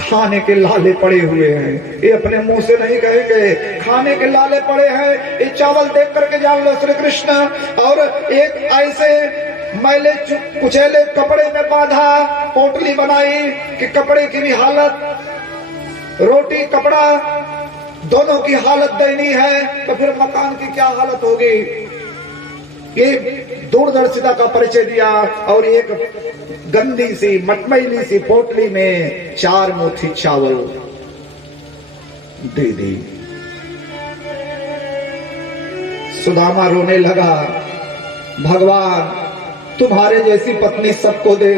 खाने के लाले पड़े हुए हैं। ये अपने मुंह से नहीं कहेंगे, खाने के लाले पड़े हैं, ये चावल देख करके जान लो श्री कृष्ण। और एक ऐसे मैले कुचैले कपड़े में बांधा पोटली बनाई कि कपड़े की भी हालत, रोटी कपड़ा दोनों की हालत दयनीय है, तो फिर मकान की क्या हालत होगी। ये दूरदर्शिता का परिचय दिया। और एक गंदी सी मटमैली सी पोटली में 4 मुट्ठी चावल दे दी। सुदामा रोने लगा, भगवान तुम्हारे जैसी पत्नी सबको दे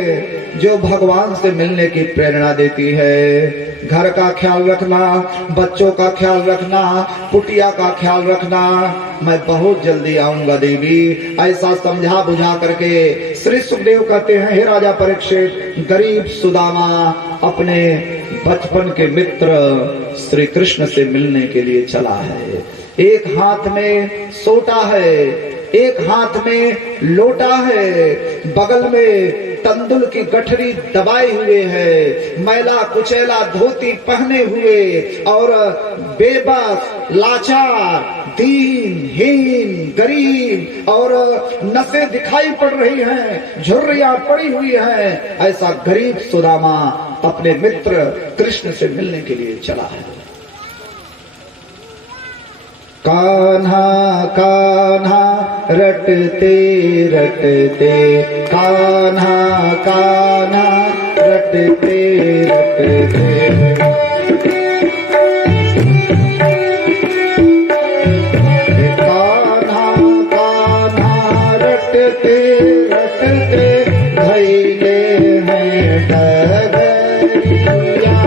जो भगवान से मिलने की प्रेरणा देती है। घर का ख्याल रखना, बच्चों का ख्याल रखना, कुटिया का ख्याल रखना। मैं बहुत जल्दी आऊंगा देवी। ऐसा समझा बुझा करके श्री सुखदेव कहते हैं, हे राजा परीक्षित, गरीब सुदामा अपने बचपन के मित्र श्री कृष्ण से मिलने के लिए चला है। एक हाथ में सोटा है, एक हाथ में लोटा है, बगल में तंदुल की गठरी दबाए हुए है, मैला कुचैला धोती पहने हुए और बेबस, लाचार, दीनहीन, गरीब और नसें दिखाई पड़ रही हैं, झुर्रियां पड़ी हुई हैं। ऐसा गरीब सुदामा अपने मित्र कृष्ण से मिलने के लिए चला है। कान्हा कान्हा रटते रटते, कान्हा कान्हा रटते रटते, कान्हा कान्हा रटते रटते धैले हैं डगरिया।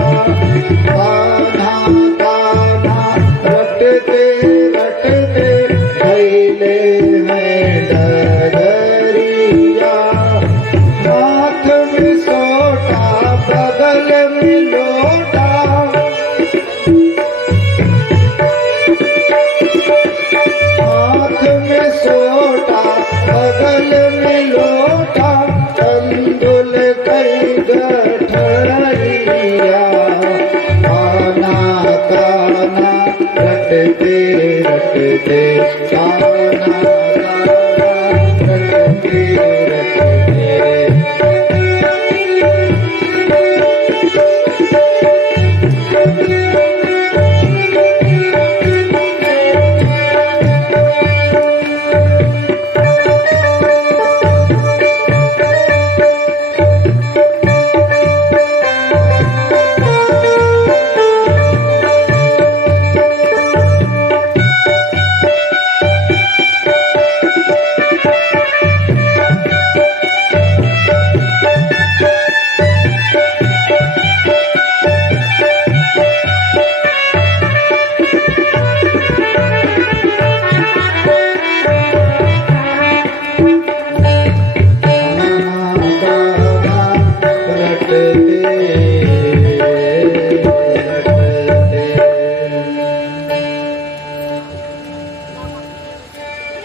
कान्हा कान्हा रटते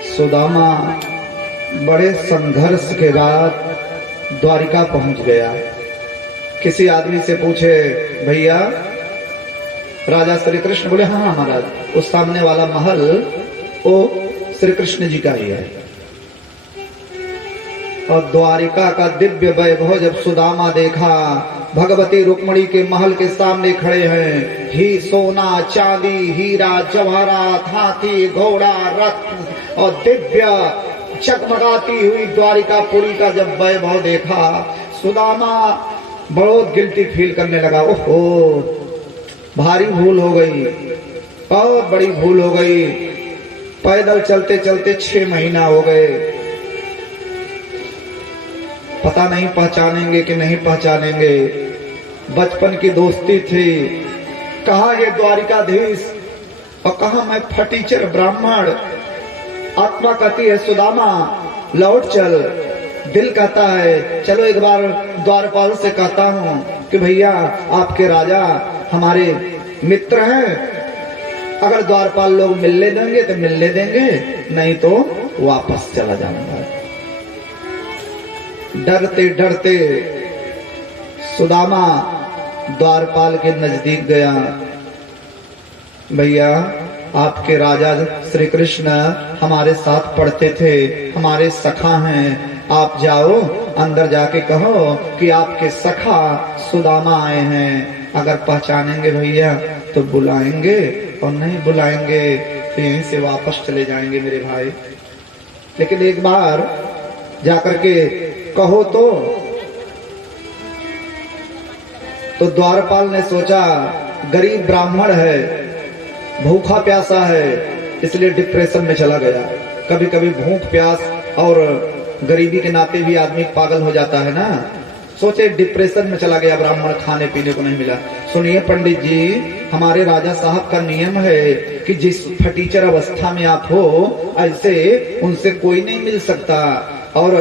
सुदामा बड़े संघर्ष के बाद द्वारिका पहुंच गया। किसी आदमी से पूछे, भैया राजा श्री कृष्ण? बोले हाँ महाराज, उस सामने वाला महल वो श्री कृष्ण जी का ही है। और द्वारिका का दिव्य वैभव जब सुदामा देखा भगवती रुक्मणी के महल के सामने खड़े हैं। ही सोना चांदी हीरा जवाहरात हाथी घोड़ा रथ और दिव्य चकमगाती हुई द्वारिकापुरी का जब वैभव देखा, सुदामा बहुत गिल्टी फील करने लगा। ओहो, भारी भूल हो गई, बहुत बड़ी भूल हो गई। पैदल चलते चलते 6 महीना हो गए, पता नहीं पहचानेंगे कि नहीं पहचानेंगे। बचपन की दोस्ती थी, कहा ये द्वारिकाधीश और कहा मैं फटीचर ब्राह्मण। आत्मा कहती है सुदामा लौट चल, दिल कहता है चलो एक बार द्वारपाल से कहता हूँ कि भैया आपके राजा हमारे मित्र हैं, अगर द्वारपाल लोग मिलने देंगे तो मिलने देंगे, नहीं तो वापस चला जाऊंगा। डरते डरते सुदामा द्वारपाल के नजदीक गया। भैया आपके राजा श्री कृष्ण हमारे साथ पढ़ते थे, हमारे सखा हैं, आप जाओ अंदर जाके कहो कि आपके सखा सुदामा आए हैं। अगर पहचानेंगे भैया तो बुलाएंगे और नहीं बुलाएंगे तो यहीं से वापस चले जाएंगे मेरे भाई। लेकिन एक बार जाकर के कहो तो द्वारपाल ने सोचा गरीब ब्राह्मण है, भूखा प्यासा है, इसलिए डिप्रेशन में चला गया। कभी कभी भूख प्यास और गरीबी के नाते भी आदमी पागल हो जाता है ना। सोचे डिप्रेशन में चला गया ब्राह्मण, खाने पीने को नहीं मिला। सुनिए पंडित जी, हमारे राजा साहब का नियम है कि जिस फटीचर अवस्था में आप हो ऐसे उनसे कोई नहीं मिल सकता, और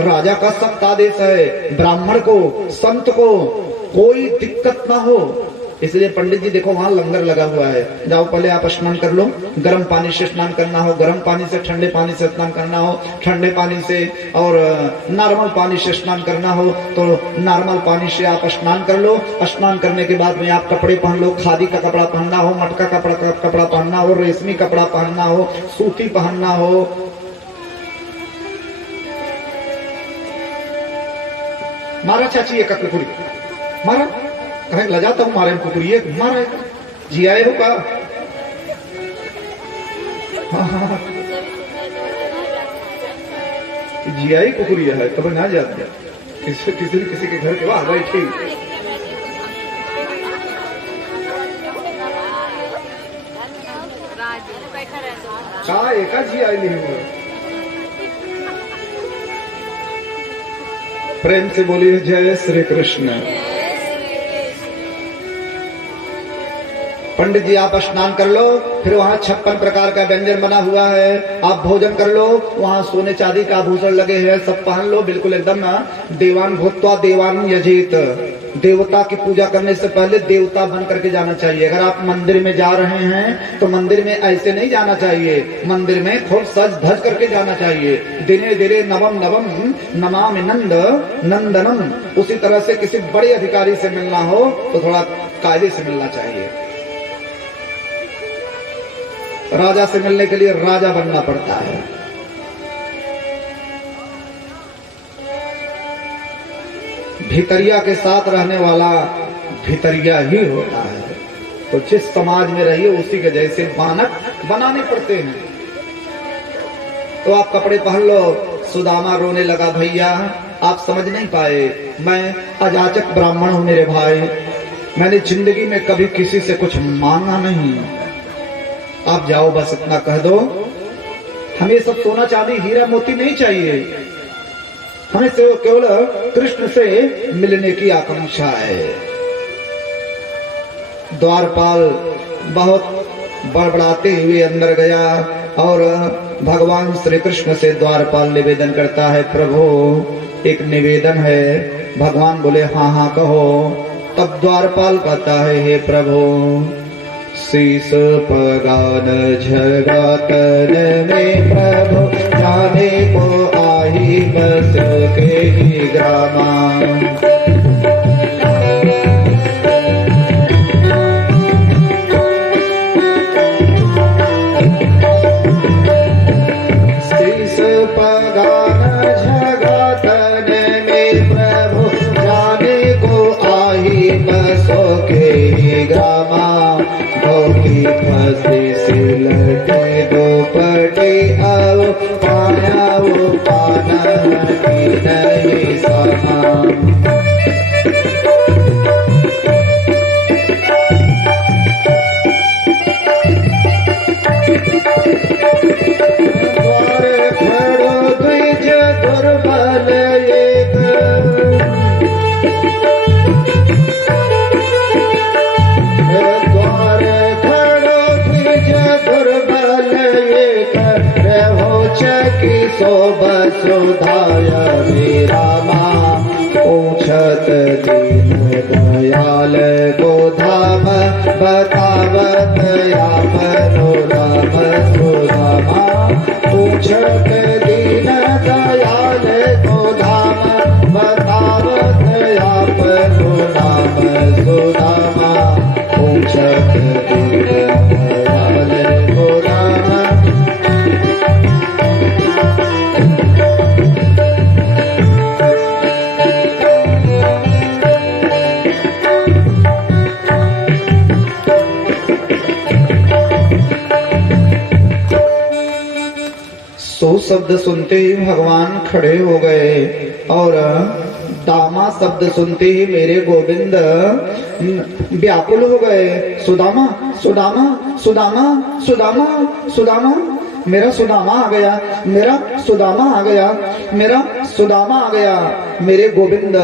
राजा का सख्त आदेश है ब्राह्मण को संत को कोई दिक्कत ना हो। इसलिए पंडित जी देखो वहां लंगर लगा हुआ है, जाओ पहले आप स्नान कर लो। गर्म पानी से स्नान करना हो गर्म पानी से, ठंडे पानी से स्नान करना हो ठंडे पानी से, और नॉर्मल पानी से स्नान करना हो तो नॉर्मल पानी से आप स्नान कर लो। स्नान करने के बाद में आप कपड़े पहन लो, खादी का कपड़ा पहनना हो, मटका कपड़ा पहनना हो, रेशमी कपड़ा पहनना हो, सूती पहनना हो। मारा चाची एक कुकुरी मारा, कहीं लजाता हूँ मारे कुकुरी मारा जी आए हो का। हाँ जी आई कुकुरिया है, कभी ना जाते किसी के घर के वहां बैठी। का एका जी आई नहीं हुआ। प्रेम से बोलिए जय श्री कृष्ण। पंडित जी आप स्नान कर लो, फिर वहाँ 56 प्रकार का व्यंजन बना हुआ है, आप भोजन कर लो। वहाँ सोने चांदी का आभूषण लगे हैं, सब पहन लो, बिल्कुल एकदम देवान भूत्वा देवान यजेत। देवता की पूजा करने से पहले देवता बन करके जाना चाहिए। अगर आप मंदिर में जा रहे हैं तो मंदिर में ऐसे नहीं जाना चाहिए, मंदिर में खूब सज धज करके जाना चाहिए। दिने दिने नवम नवम नमामि नंद नंदनम। उसी तरह से किसी बड़े अधिकारी से मिलना हो तो थोड़ा कायदे से मिलना चाहिए। राजा से मिलने के लिए राजा बनना पड़ता है। भितरिया के साथ रहने वाला भितरिया ही होता है। तो जिस समाज में रहिए उसी के जैसे मानक बनाने पड़ते हैं। तो आप कपड़े पहन लो। सुदामा रोने लगा, भैया आप समझ नहीं पाए, मैं अजाचक ब्राह्मण हूं मेरे भाई, मैंने जिंदगी में कभी किसी से कुछ मांगा नहीं। आप जाओ बस इतना कह दो, हमें सब सोना चांदी हीरा मोती नहीं चाहिए, हमें से केवल कृष्ण से मिलने की आकांक्षा है। द्वारपाल बहुत बड़बड़ाते हुए अंदर गया और भगवान श्री कृष्ण से द्वारपाल निवेदन करता है, प्रभु एक निवेदन है। भगवान बोले हाँ हाँ कहो। तब द्वारपाल कहता है, हे प्रभु शीस पगान झगातन में प्रभु जाने को आही बस के ही ग्रामा। शीस पगान झगातन में प्रभु जाने को आही धोती फंसी सिलटे दोपटे आओ पाया वो पाना की नहीं समा। वसुधाय रामा पूछत दीन दयाल को धाम बतावत आपनो राम सुदामा। पूछत दीन दयाल को धाम बतावत आपनो राम सुदामा। पूछत दीन दयाल को धाम। सो शब्द सुनते ही भगवान खड़े हो गए और दामा शब्द सुनते ही मेरे गोविंद व्याकुल हो गए। सुदामा सुदामा सुदामा सुदामा सुदामा, मेरा सुदामा आ गया, मेरा सुदामा आ गया, मेरा सुदामा आ गया। मेरे गोविंद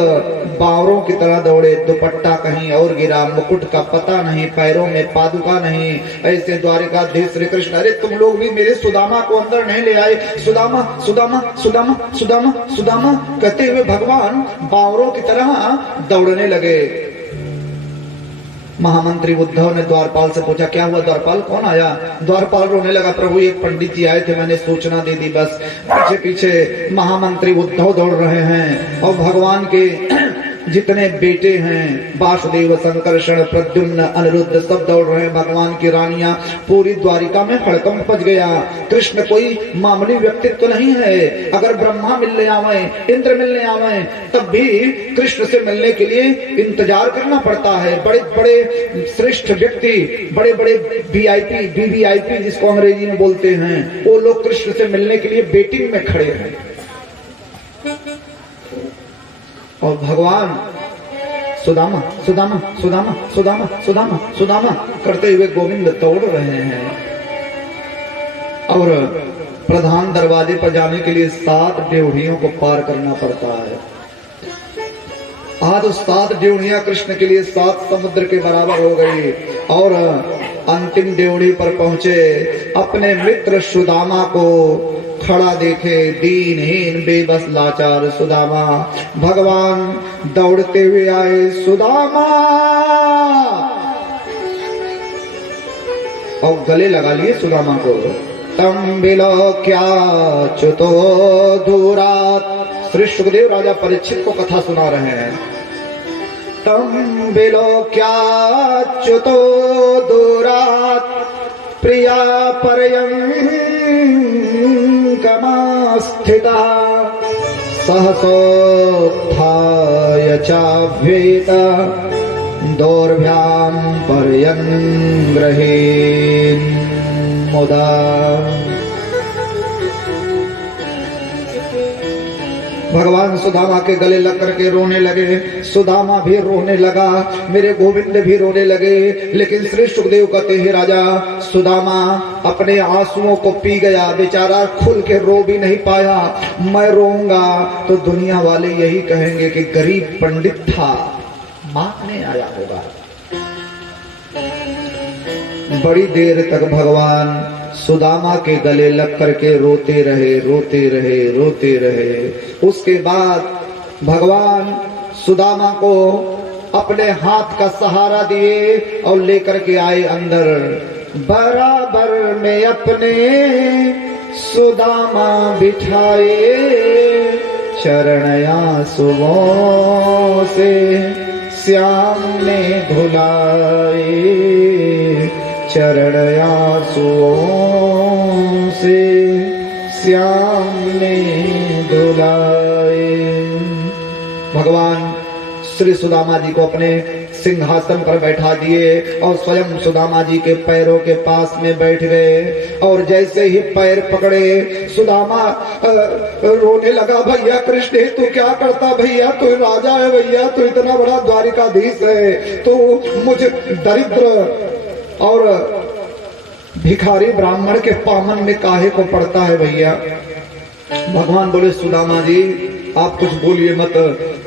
बावरों की तरह दौड़े, दुपट्टा कहीं और गिरा, मुकुट का पता नहीं, पैरों में पादुका नहीं। ऐसे द्वारिकाधीश श्री कृष्ण, अरे तुम लोग भी मेरे सुदामा को अंदर नहीं ले आए। सुदामा सुदामा सुदामा सुदामा सुदामा कहते हुए भगवान बावरों की तरह दौड़ने लगे। महामंत्री उद्धव ने द्वारपाल से पूछा, क्या हुआ द्वारपाल, कौन आया? द्वारपाल रोने लगा, प्रभु एक पंडित जी आए थे, मैंने सूचना दे दी बस। पीछे पीछे महामंत्री उद्धव दौड़ रहे हैं और भगवान के जितने बेटे हैं वासुदेव, संकर्षण, प्रद्युम्न, अनिरुद्ध सब दौड़ रहे हैं। भगवान की रानियां, पूरी द्वारिका में हड़कंप मच गया। कृष्ण कोई मामूली व्यक्तित्व तो नहीं है। अगर ब्रह्मा मिलने आवे, इंद्र मिलने आवे, तब भी कृष्ण से मिलने के लिए इंतजार करना पड़ता है। बड़े बड़े श्रेष्ठ व्यक्ति, बड़े बड़े वीआईपी, वीवीआईपी जिसको अंग्रेजी में बोलते हैं, वो लोग कृष्ण से मिलने के लिए वेटिंग में खड़े हैं। और भगवान सुदामा सुदामा सुदामा सुदामा सुदामा सुदामा करते हुए गोविंद दौड़ रहे हैं। और प्रधान दरवाजे पर जाने के लिए 7 ड्योढ़ियों को पार करना पड़ता है। आज 7 ड्योढ़ियां कृष्ण के लिए 7 समुद्र के बराबर हो गई। और अंतिम ड्योढ़ी पर पहुंचे, अपने मित्र सुदामा को खड़ा देखे, दीनहीन बेबस लाचार सुदामा। भगवान दौड़ते हुए आए, सुदामा, और गले लगा लिए सुदामा को। तम बिलो क्या चुतो दूरात, श्री सुखदेव राजा परीक्षित को कथा सुना रहे हैं। तम बिलो क्या चुतो दूरात, प्रिया पर्यंकमा स्थिता, सहसोत्थाय चाभ्येत, दौर्भ्यां पर्यंग्रहेन् मुदा। भगवान सुदामा के गले लग करके रोने लगे। सुदामा भी रोने लगा, मेरे गोविंद भी रोने लगे। लेकिन श्री सुखदेव कहते हैं, राजा सुदामा अपने आंसुओं को पी गया, बेचारा खुल के रो भी नहीं पाया। मैं रोऊंगा तो दुनिया वाले यही कहेंगे कि गरीब पंडित था, मारने आया होगा। बड़ी देर तक भगवान सुदामा के गले लग करके रोते रहे, रोते रहे, रोते रहे। उसके बाद भगवान सुदामा को अपने हाथ का सहारा दिए और लेकर के आए अंदर। बराबर में अपने सुदामा बिठाए, चरण आंसुओं से श्याम ने धुलाए, चरण आंसुओं से श्याम ने धुलाए। भगवान श्री सुदामा जी को अपने सिंहासन पर बैठा दिए और स्वयं सुदामा जी के पैरों के पास में बैठ गए। और जैसे ही पैर पकड़े सुदामा रोने लगा, भैया कृष्ण तू क्या करता, भैया तू राजा है, भैया तू इतना बड़ा द्वारिकाधीश है, तो मुझ दरिद्र और भिखारी ब्राह्मण के पामन में काहे को पड़ता है भैया। भगवान बोले, सुदामा जी आप कुछ बोलिए मत,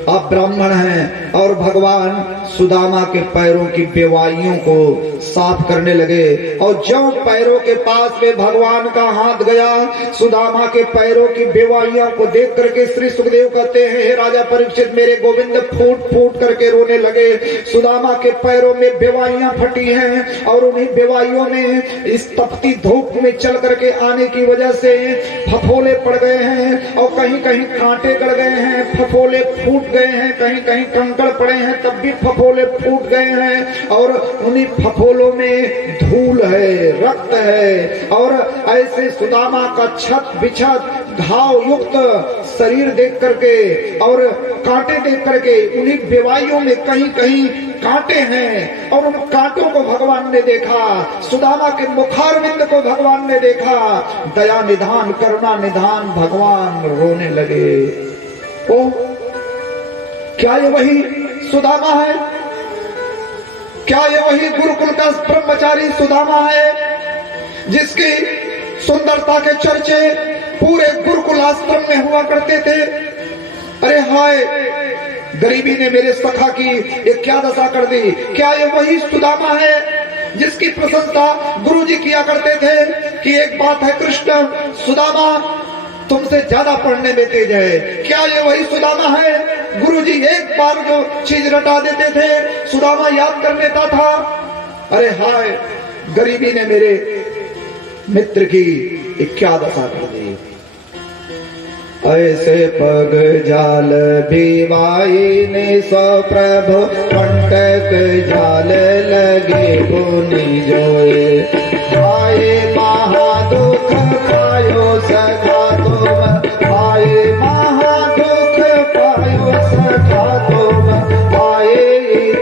आप ब्राह्मण हैं। और भगवान सुदामा के पैरों की बेवाइयों को साफ करने लगे। और जब पैरों के पास में भगवान का हाथ गया, सुदामा के पैरों की बेवाइयों को देख करके श्री सुखदेव कहते हैं, हे राजा परीक्षित, मेरे गोविंद फूट फूट करके रोने लगे। सुदामा के पैरों में बेवाइयां फटी हैं और उन्हीं बेवाइयों में इस तपती धूप में चल करके आने की वजह से फफोले पड़ गए हैं और कहीं कहीं कांटे गड़ गए हैं, फफोले फूट गए हैं, कहीं कहीं कंकड़ पड़े हैं तब भी फफोले फूट गए हैं। और उन्हीं फफोलों में धूल है, रक्त है। और ऐसे सुदामा का छत बिछत घाव युक्त शरीर देख करके और कांटे देख करके उन्हीं बेवाइयों में कहीं कहीं कांटे हैं। और उन कांटों को भगवान ने देखा, सुदामा के मुखारविंद को भगवान ने देखा। दया निधान, करुणा निधान, भगवान रोने लगे। ओ क्या ये वही सुदामा है? क्या ये वही गुरुकुल का ब्रह्मचारी सुदामा है जिसकी सुंदरता के चर्चे पूरे गुरुकुल आश्रम में हुआ करते थे? अरे हाय, गरीबी ने मेरे सखा की ये क्या दशा कर दी। क्या ये वही सुदामा है जिसकी प्रशंसा गुरुजी किया करते थे कि एक बात है कृष्ण, सुदामा तुमसे ज्यादा पढ़ने में तेज है। क्या ये वही सुदामा है? गुरुजी एक बार जो चीज रटा देते थे सुदामा याद कर लेता था। अरे हाय, गरीबी ने मेरे मित्र की क्या दशा कर दी। ऐसे पग जाल भिवाई ने स्वप्रभु कंटक जाल लगे गुनि जोए। आए महादुख पायो सखा तुम, आए महादुख पायो सखा तुम, आए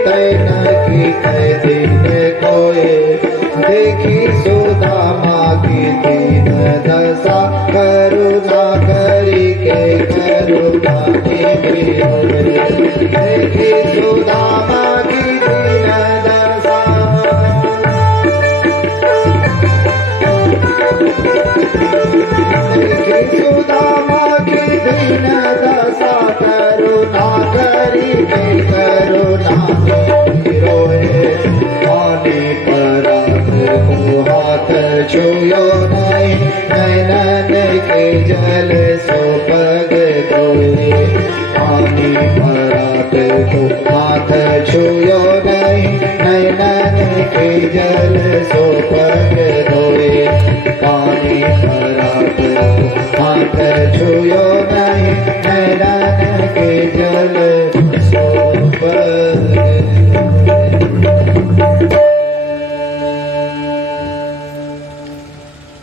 तैन की तै दिन कोए। देखी सुदामा की दीन दशा, करुणा करी के करुणा देखी सुदामा की दीन दशा। देखी सुदामा की दीन दशा, करुणा करी के करुणा रोए। पानी पर को हाथ छुयो नहीं, नैनन के जल सो पग धोए। पानी परात को हाथ छुयो नहीं, नैनन के जल सो पग धोए। पानी परात को हाथ छुयो नहीं, नैनन के जल सो पग।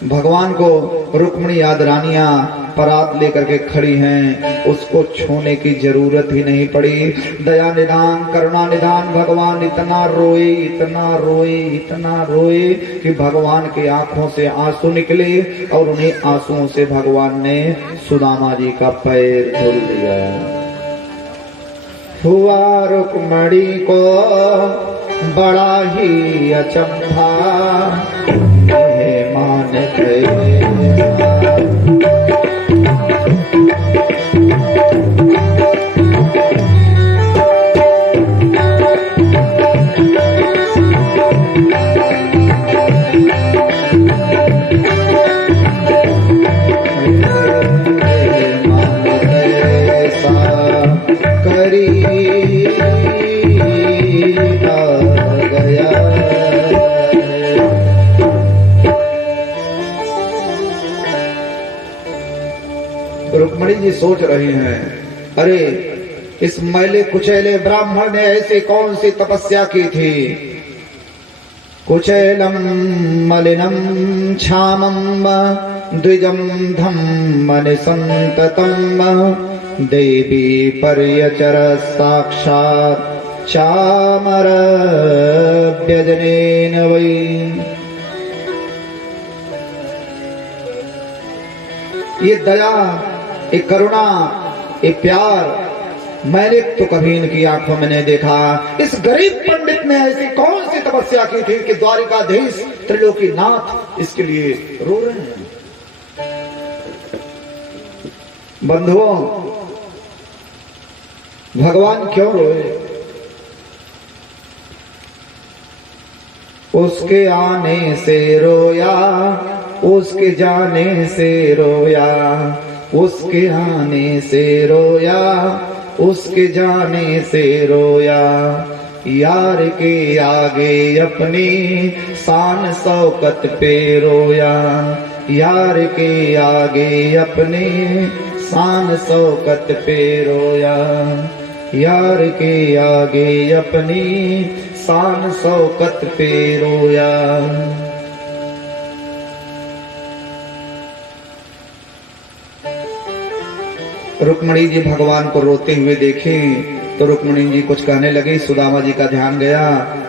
भगवान को रुक्मिणी याद रानियां परात लेकर के खड़ी हैं, उसको छूने की जरूरत ही नहीं पड़ी। दया निदान, करुणा निदान, भगवान इतना रोए, इतना रोए, इतना रोए कि भगवान की आंखों से आंसू निकले और उन्हीं आंसुओं से भगवान ने सुदामा जी का पैर धुल दिया। हुआ रुक्मिणी को बड़ा ही अचंभा, मान गए। रुक्मिणी जी सोच रही हैं, अरे इस मैले कुचैले ब्राह्मण ने ऐसी कौन सी तपस्या की थी। कुचैलम मलिनम क्षामम द्विजम धम्म संततम, देवी पर्यचर साक्षात् चामर व्यजनेन वै। ये दया, ये करुणा, ये प्यार मैंने तो कभी इनकी आंखों में नहीं देखा। इस गरीब पंडित ने ऐसी कौन सी तपस्या की थी कि द्वारिकाधीश त्रिलोकीनाथ इसके लिए रो रहे हैं। बंधुओं, भगवान क्यों रोए? उसके आने से रोया, उसके जाने से रोया, उसके आने से रोया, उसके जाने से रोया। यार के आगे अपनी शान शौकत पे रोया, यार के आगे अपने शान शौकत पे रोया, यार के आगे अपनी शान शौकत पे रोया। रुक्मणी जी भगवान को रोते हुए देखे तो रुक्मणी जी कुछ कहने लगी। सुदामा जी का ध्यान गया,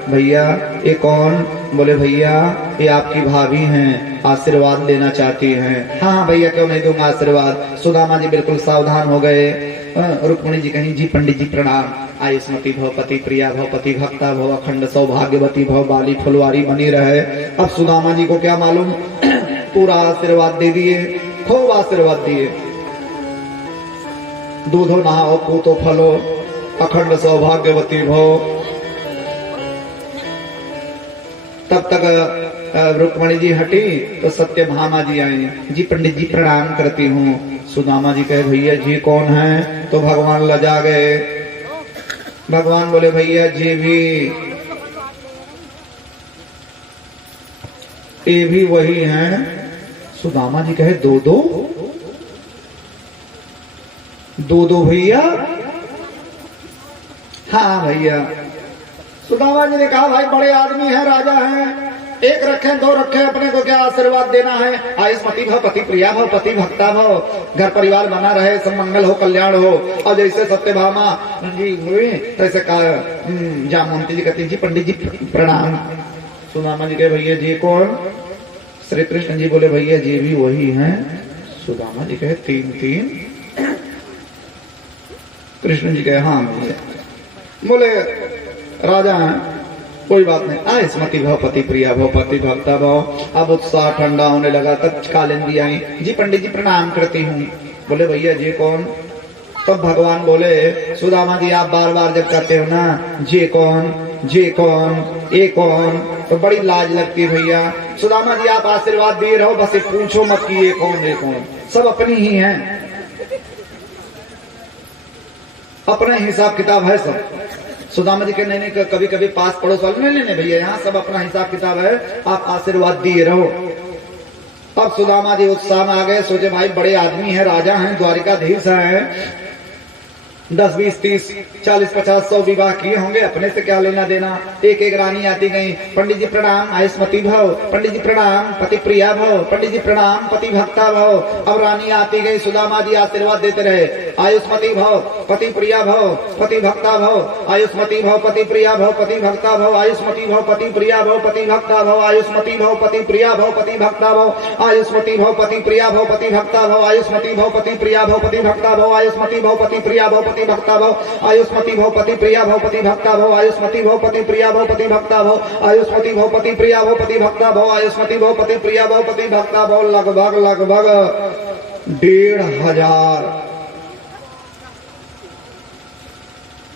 भैया ये कौन? बोले भैया ये आपकी भाभी हैं, आशीर्वाद लेना चाहती हैं। हाँ भैया क्यों नहीं दूंगा आशीर्वाद। सुदामा जी बिल्कुल सावधान हो गए। रुक्मणी जी कहीं, जी पंडित जी प्रणाम। आयुष्मती भव, पति प्रिया भव, पति भक्ता भव, अखंड सौभाग्यवती भव, बाली फुलवारी बनी रहे। अब सुदामा जी को क्या मालूम, पूरा आशीर्वाद दे दिए, खूब आशीर्वाद दिए। दूधो नहाओ, पूतो फलो, अखंड सौभाग्यवती भव। तब तक रुक्मणी जी हटी तो सत्यभामा जी आई। जी पंडित जी प्रणाम करती हूँ। सुदामा जी कहे भैया जी कौन है? तो भगवान लजा गए। भगवान बोले भैया जी भी, ये भी वही हैं। सुदामा जी कहे दो दो दो दो भैया? हाँ भैया। सुदामा जी ने कहा भाई बड़े आदमी हैं, राजा हैं, एक रखे दो रखे, अपने को क्या आशीर्वाद देना है? आयुष्मती भव, पति प्रिया भव, पति भक्ता भव, घर परिवार बना रहे, सब मंगल हो, कल्याण हो। और जैसे सत्यभामा जी हुए तैसे जामवंती जी कहती जी पंडित जी प्रणाम। सुदामा जी कहे भैया जी कौन? श्री कृष्ण जी बोले भैया जी भी वही हैं। सुदामा जी कहे तीन तीन? कृष्ण जी कहे हाँ भैया। बोले राजा हैं, कोई बात नहीं। आयुष्मती भव, पति प्रिया भव, पति भक्ता भव। अब उत्साह ठंडा होने लगा। तब कालिंदी आई। जी पंडित जी प्रणाम करती हूँ। बोले भैया जी कौन? तब भगवान बोले सुदामा जी आप बार बार जब कहते हो ना जे कौन, जे कौन, ए कौन, तो बड़ी लाज लगती है भैया। सुदामा जी आप आशीर्वाद दिए रहो, बस पूछो मत कि ये कौन ये कौन, सब अपनी ही हैं, अपने हिसाब किताब है सब। सुदामा जी के नहीं कभी कभी पास पड़ोस वाले नहीं नहीं भैया यहाँ सब अपना हिसाब किताब है, आप आशीर्वाद दिए रहो। अब सुदामा जी उत्साह में आ गए। सोचे भाई बड़े आदमी हैं, राजा हैं, द्वारिकाधीश हैं, 10 20 30 40 50 100 विवाह किए होंगे, अपने से क्या लेना देना। एक एक रानी आती गई। पंडित जी प्रणाम, आयुष्मती भव, पंडित जी प्रणाम, पति प्रिया भव, पंडित जी प्रणाम, पति भक्ता भव। अब रानी आती गई, सुदामा जी आशीर्वाद देते रहे। आयुष्मती भव, पति प्रिया भव, पति भक्ता भव, आयुष्मती भव, पति प्रिया भव, पति भक्ता भव, आयुष्मती भव, पति प्रिया भव, पति भक्ता भव, आयुष्मती भव, पति प्रिया भव, पति भक्ता भव, आयुष्मती भव, पति प्रिया भव, पति भक्ता भव, आयुष्मती भव, पति प्रिया भव, पति भक्ता भव, आयुष्मती भव, पति प्रिया भव, पति भक्ता भव, आयुष्मती भव, पति प्रिया भव, पति भक्ता भव, आयुष्मती भव, पति प्रिया भव, पति भक्ता भव, आयुष्मती भव, पति प्रिया भव, पति भक्ता भव, आयुष्मती भव, पति प्रिया भव, पति भक्ता भव। लगभग 1500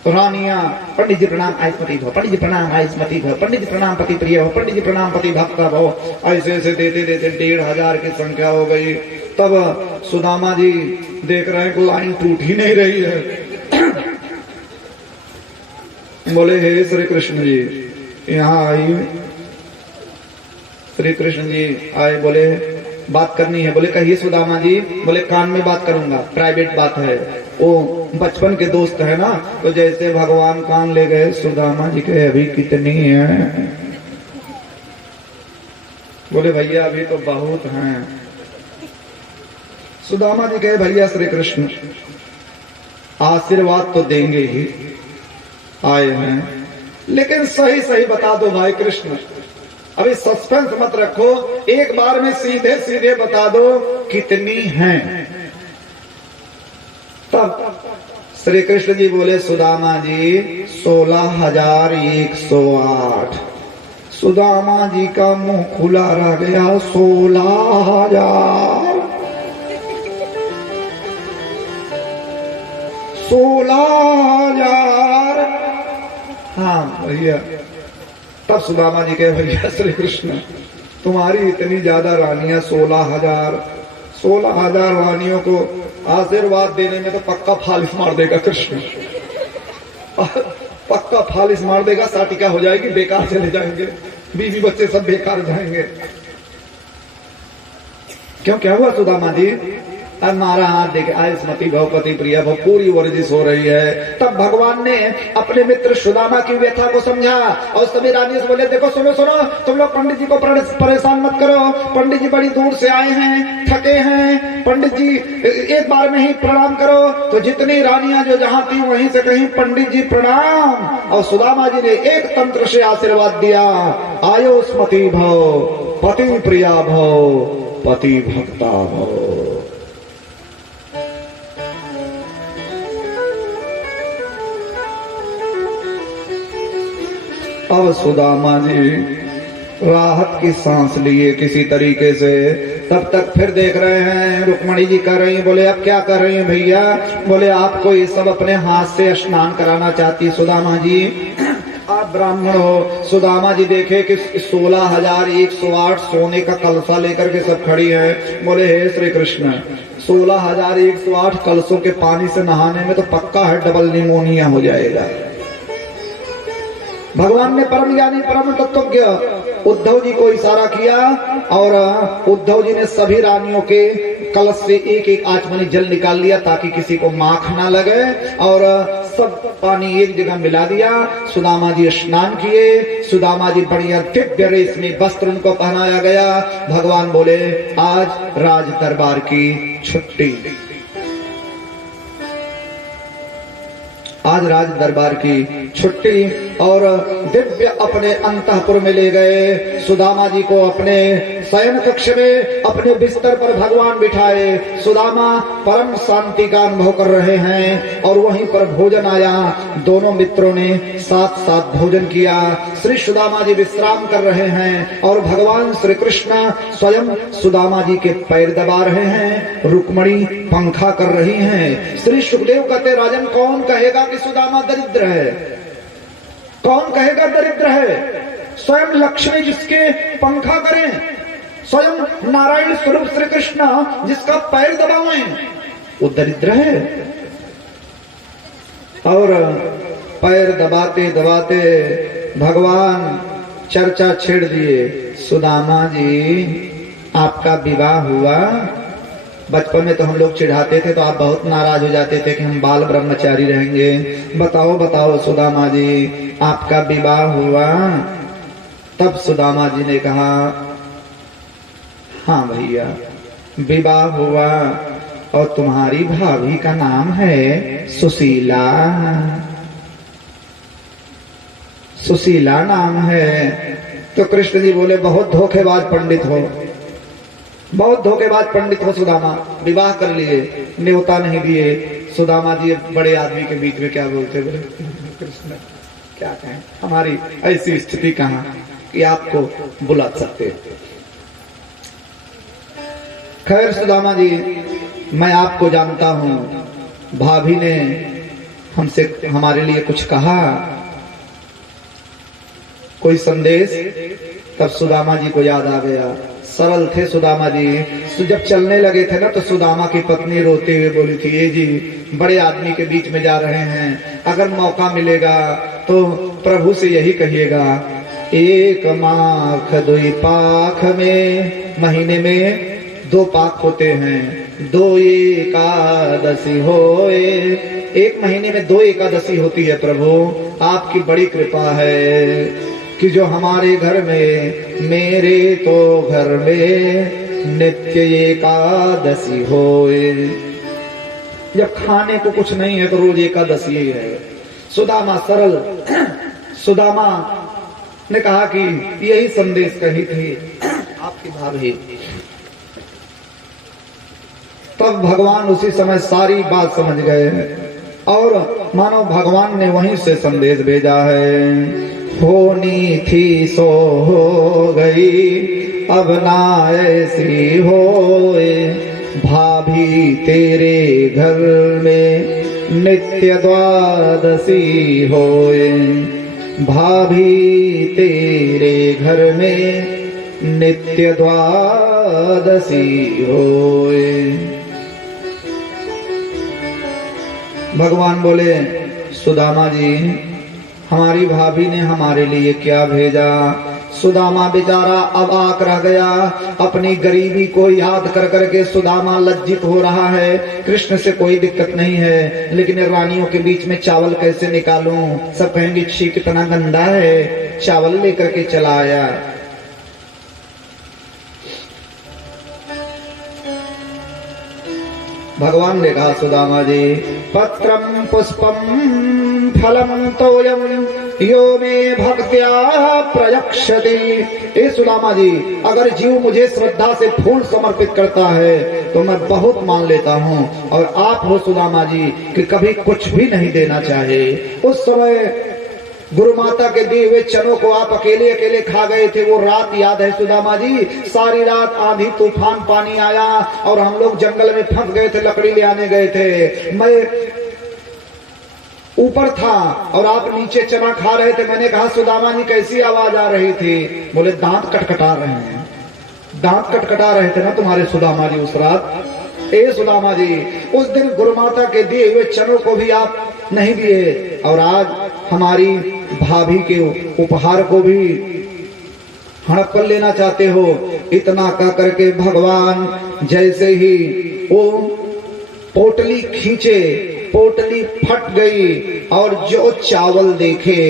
रानियां। पंडित जी प्रणाम, आयुष्मती भव, पंडित जी प्रणाम, आयुष्मती भव, पंडित जी प्रणाम, पति प्रिय भव, पंडित जी प्रणाम, पति भक्ता भव। ऐसे ऐसे देते देते 1500 की संख्या हो गई। तब सुदामा जी देख रहे हैं कि लाइन टूट ही नहीं रही है। बोले हे श्री कृष्ण जी यहाँ आई। श्री कृष्ण जी आए, बोले बात करनी है। बोले कहिए सुदामा जी। बोले कान में बात करूंगा, प्राइवेट बात है। वो बचपन के दोस्त है ना, तो जैसे भगवान कान ले गए। सुदामा जी के अभी कितनी है? बोले भैया अभी तो बहुत हैं। सुदामा जी कहे भैया श्री कृष्ण आशीर्वाद तो देंगे ही, आए हैं, लेकिन सही सही बता दो भाई कृष्ण, अभी सस्पेंस मत रखो, एक बार में सीधे सीधे बता दो कितनी हैं। तब श्री कृष्ण जी बोले, सुदामा जी 16,108। सुदामा जी का मुंह खुला रह गया, 16,000, 16,000। हाँ भैया। तब सुदामा जी कहे, भैया श्री कृष्ण तुम्हारी इतनी ज्यादा रानियां 16,000, 16,000 रानियों को आशीर्वाद देने में तो पक्का फालिस मार देगा कृष्ण, पक्का फालिस मार देगा, साटिका हो जाएगी, बेकार चले जाएंगे, बीवी बच्चे सब बेकार जाएंगे। क्यों, क्या हुआ सुदामा जी? हमारा हाथ देखे आयुष्मती भवपति प्रिया भव पूरी वर्जिश हो रही है। तब भगवान ने अपने मित्र सुदामा की व्यथा को समझा और सभी रानियों से बोले, देखो सुनो सुनो, तुम लोग पंडित जी को परेशान मत करो, पंडित जी बड़ी दूर से आए हैं, थके हैं, पंडित जी एक बार में ही प्रणाम करो। तो जितनी रानियां जो जहां थी वहीं से कहीं पंडित जी प्रणाम, और सुदामा जी ने एक तंत्र से आशीर्वाद दिया, आयुष्मती भव पति प्रिया भव पति भक्ता भव। अब सुदामा जी राहत की सांस लिए किसी तरीके से। तब तक फिर देख रहे हैं रुक्मणी जी कर रही हैं। बोले अब क्या कर रही हैं भैया? बोले आपको ये सब अपने हाथ से स्नान कराना चाहती है सुदामा जी, आप ब्राह्मण हो। सुदामा जी देखे कि 16,108 सोने का कलशा लेकर के सब खड़ी है। बोले हे श्री कृष्ण 16,108 कलशों के पानी से नहाने में तो पक्का है डबल निमोनिया हो जाएगा। भगवान ने परम ज्ञानी परम तत्वज्ञ उद्धव जी को इशारा किया और उद्धव जी ने सभी रानियों के कलश से एक एक आचमनी जल निकाल लिया ताकि किसी को माख ना लगे, और सब पानी एक जगह मिला दिया। सुदामा जी स्नान किए। सुदामा जी बढ़िया दिव्य रेशमी वस्त्र उनको पहनाया गया। भगवान बोले आज राज दरबार की छुट्टी, आज राज दरबार की छुट्टी। और दिव्य अपने अंतःपुर में ले गए। सुदामा जी को अपने शयन कक्ष में अपने बिस्तर पर भगवान बिठाए। सुदामा परम शांति का अनुभव कर रहे हैं और वहीं पर भोजन आया। दोनों मित्रों ने साथ साथ भोजन किया। श्री सुदामा जी विश्राम कर रहे हैं और भगवान श्री कृष्ण स्वयं सुदामा जी के पैर दबा रहे हैं। रुक्मणी पंखा कर रही हैं। श्री सुखदेव कहते राजन कौन कहेगा कि सुदामा दरिद्र है? कौन कहेगा दरिद्र है? स्वयं लक्ष्मी जिसके पंखा करें, स्वयं नारायण स्वरूप श्री कृष्ण जिसका पैर दबावें, वो दरिद्र है? और पैर दबाते दबाते भगवान चर्चा छेड़ दिए। सुदामा जी आपका विवाह हुआ, बचपन में तो हम लोग चिढ़ाते थे तो आप बहुत नाराज हो जाते थे कि हम बाल ब्रह्मचारी रहेंगे। बताओ बताओ सुदामा जी आपका विवाह हुआ? तब सुदामा जी ने कहा हाँ भैया विवाह हुआ, और तुम्हारी भाभी का नाम है सुशीला, सुशीला नाम है। तो कृष्ण जी बोले बहुत धोखेबाज पंडित हो, बहुत धोखेबाज पंडित हो सुदामा, विवाह कर लिए, न्योता नहीं दिए। सुदामा जी बड़े आदमी के बीच में क्या बोलते, बोले कृष्ण क्या कहें, हमारी ऐसी स्थिति कहाँ कि आपको बुला सकते। खैर सुदामा जी मैं आपको जानता हूं, भाभी ने हमसे हमारे लिए कुछ कहा, कोई संदेश? तब सुदामा जी को याद आ गया। सरल थे सुदामा जी। जब चलने लगे थे ना तो सुदामा की पत्नी रोते हुए बोली थी ये जी बड़े आदमी के बीच में जा रहे हैं, अगर मौका मिलेगा तो प्रभु से यही कहिएगा एक माख दुई पाख में, महीने में 2 पाख होते हैं, 2 एकादशी होए, एक महीने में 2 एकादशी होती है। प्रभु आपकी बड़ी कृपा है कि जो हमारे घर में, मेरे तो घर में नित्य एकादशी होए। जब खाने को कुछ नहीं है तो रोज एकादशी ही है। सुदामा सरल सुदामा ने कहा कि यही संदेश कही थी आपकी भाभी। तब भगवान उसी समय सारी बात समझ गए और मानो भगवान ने वहीं से संदेश भेजा है। होनी थी सो हो गई, अब ना ऐसी होए, भाभी तेरे घर में नित्य द्वादशी होए, भाभी तेरे घर में नित्य द्वादशी होए। भगवान बोले सुदामा जी, हमारी भाभी ने हमारे लिए क्या भेजा। सुदामा बेचारा अवाक रह गया, अपनी गरीबी को याद कर करके सुदामा लज्जित हो रहा है। कृष्ण से कोई दिक्कत नहीं है, लेकिन रानियों के बीच में चावल कैसे निकालूं, सब कहेंगे छी कितना गंदा है। चावल लेकर के चला आया। भगवान ने कहा सुदामा जी, पत्रम पुष्पम फलम तोयम यो मे भक्त्या प्रयक्षति। ए सुदामा जी, अगर जीव मुझे श्रद्धा से फूल समर्पित करता है तो मैं बहुत मान लेता हूँ, और आप हो सुदामा जी कि कभी कुछ भी नहीं देना चाहे। उस समय गुरु माता के दिए हुए चनों को आप अकेले अकेले खा गए थे। वो रात याद है सुदामा जी, सारी रात आंधी तूफान पानी आया और हम लोग जंगल में फंस गए थे, लकड़ी ले आने गए थे। मैं ऊपर था और आप नीचे चना खा रहे थे। मैंने कहा सुदामा जी कैसी आवाज आ रही थी? बोले दांत कटकटा रहे हैं। दांत कटकटा रहे थे ना तुम्हारे सुदामा जी उस रात। ए सुदामा जी, उस दिन गुरु माता के दिए हुए चनों को भी आप नहीं दिए, और आज हमारी भाभी के उपहार को भी हड़प कर लेना चाहते हो। इतना कह करके भगवान जैसे ही वो पोटली खींचे, पोटली फट गई और जो चावल देखे,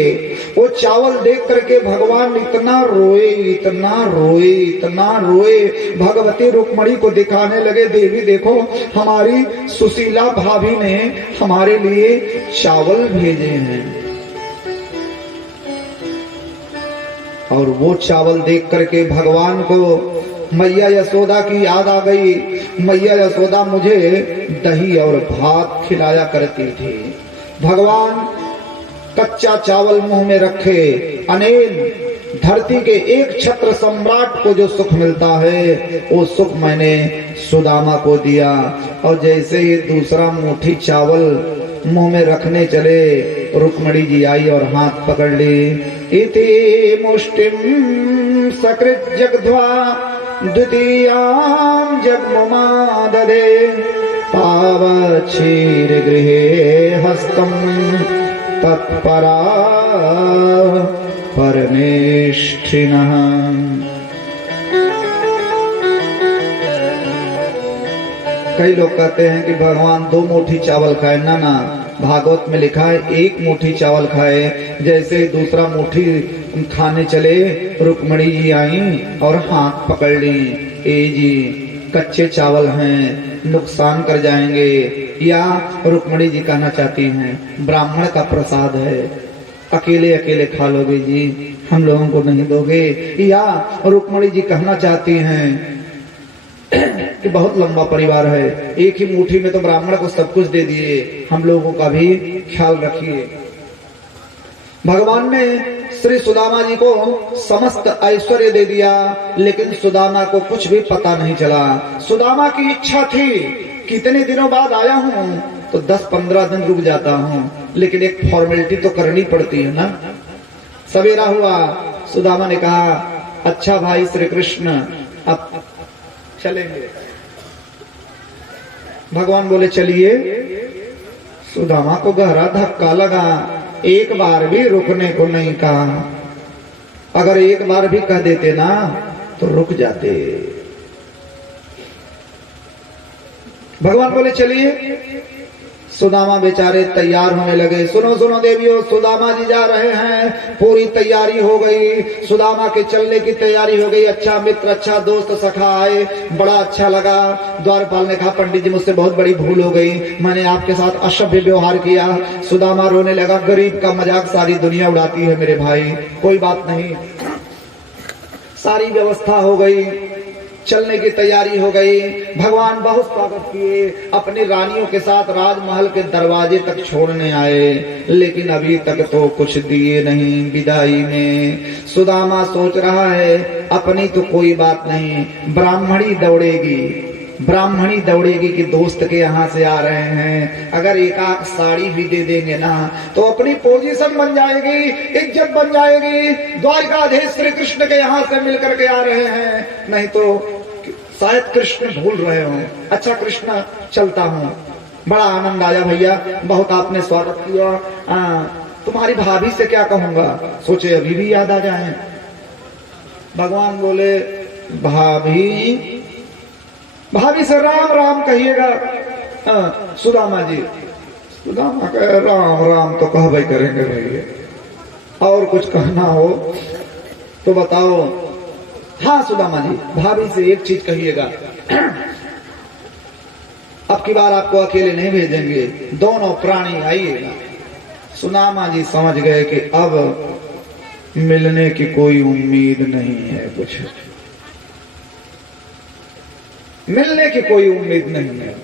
वो चावल देख करके भगवान इतना रोए, इतना रोए, इतना रोए। भगवती रुक्मणी को दिखाने लगे, देवी देखो हमारी सुशीला भाभी ने हमारे लिए चावल भेजे हैं। और वो चावल देख करके भगवान को मैया यशोदा की याद आ गई। मैया यशोदा मुझे दही और भात खिलाया करती थी। भगवान कच्चा चावल मुंह में रखे, अनिल धरती के एक छत्र सम्राट को जो सुख मिलता है वो सुख मैंने सुदामा को दिया। और जैसे ही दूसरा मुट्ठी चावल मुंह में रखने चले, रुक्मणी जी आई और हाथ पकड़ ली। इति मुष्टिम सकृत जगध्वा द्वितीयां जगमुमा ददे, पावच्छीर गृहे हस्तम तत्परा परमेष्ठिनः। कई लोग कहते हैं कि भगवान 2 मुट्ठी चावल खाए। ना ना, भागवत में लिखा है 1 मुट्ठी चावल खाए। जैसे दूसरा मुट्ठी खाने चले, रुक्मणी जी आई और हाथ पकड़ ली। ए जी, कच्चे चावल हैं, नुकसान कर जाएंगे। या रुक्मणी जी कहना चाहती हैं ब्राह्मण का प्रसाद है, अकेले अकेले खा लोगे जी, हम लोगों को नहीं दोगे। या रुक्मणी जी कहना चाहती हैं कि बहुत लंबा परिवार है, एक ही मुट्ठी में तो ब्राह्मण को सब कुछ दे दिए, हम लोगों का भी ख्याल रखिए। भगवान ने श्री सुदामा जी को समस्त ऐश्वर्य दे दिया, लेकिन सुदामा को कुछ भी पता नहीं चला। सुदामा की इच्छा थी कितने दिनों बाद आया हूं तो 10-15 दिन रुक जाता हूं, लेकिन एक फॉर्मेलिटी तो करनी पड़ती है ना। सवेरा हुआ, सुदामा ने कहा अच्छा भाई श्री कृष्ण अब चलेंगे। भगवान बोले चलिए। सुदामा को गहरा धक्का लगा, एक बार भी रुकने को नहीं कहा। अगर एक बार भी कह देते ना तो रुक जाते। भगवान बोले चलिए। सुदामा बेचारे तैयार होने लगे। सुनो सुनो देवियों, सुदामा जी जा रहे हैं, पूरी तैयारी हो गई, सुदामा के चलने की तैयारी हो गई। अच्छा मित्र, अच्छा दोस्त, सखा आए, बड़ा अच्छा लगा। द्वारपाल ने कहा, पंडित जी मुझसे बहुत बड़ी भूल हो गई, मैंने आपके साथ असभ्य व्यवहार किया। सुदामा रोने लगा, गरीब का मजाक सारी दुनिया उड़ाती है मेरे भाई, कोई बात नहीं। सारी व्यवस्था हो गई, चलने की तैयारी हो गई। भगवान बहुत स्वागत किए, अपनी रानियों के साथ राजमहल के दरवाजे तक छोड़ने आए, लेकिन अभी तक तो कुछ दिए नहीं विदाई में। सुदामा सोच रहा है अपनी तो कोई बात नहीं, ब्राह्मणी दौड़ेगी कि दोस्त के यहाँ से आ रहे हैं, अगर एक आध साड़ी भी दे देंगे ना तो अपनी पोजीशन बन जाएगी, इज्जत बन जाएगी। द्वारकाधीश श्री कृष्ण के यहाँ से मिलकर के आ रहे हैं, नहीं तो शायद कृष्ण भूल रहे हो। अच्छा कृष्ण, चलता हूँ। बड़ा आनंद आया भैया, बहुत आपने स्वागत किया। तुम्हारी भाभी से क्या कहूंगा, सोचे अभी भी याद आ जाए। भगवान बोले, भाभी से राम राम कहिएगा। सुदामा जी, सुदामा कहे, राम राम तो कहबे करेंगे भैया, और कुछ कहना हो तो बताओ। हाँ सुदामा जी, भाभी से एक चीज कहिएगा, अब की बार आपको अकेले नहीं भेजेंगे, दोनों प्राणी आइएगा। सुदामा जी समझ गए कि अब मिलने की कोई उम्मीद नहीं है, कुछ मिलने की कोई उम्मीद नहीं है।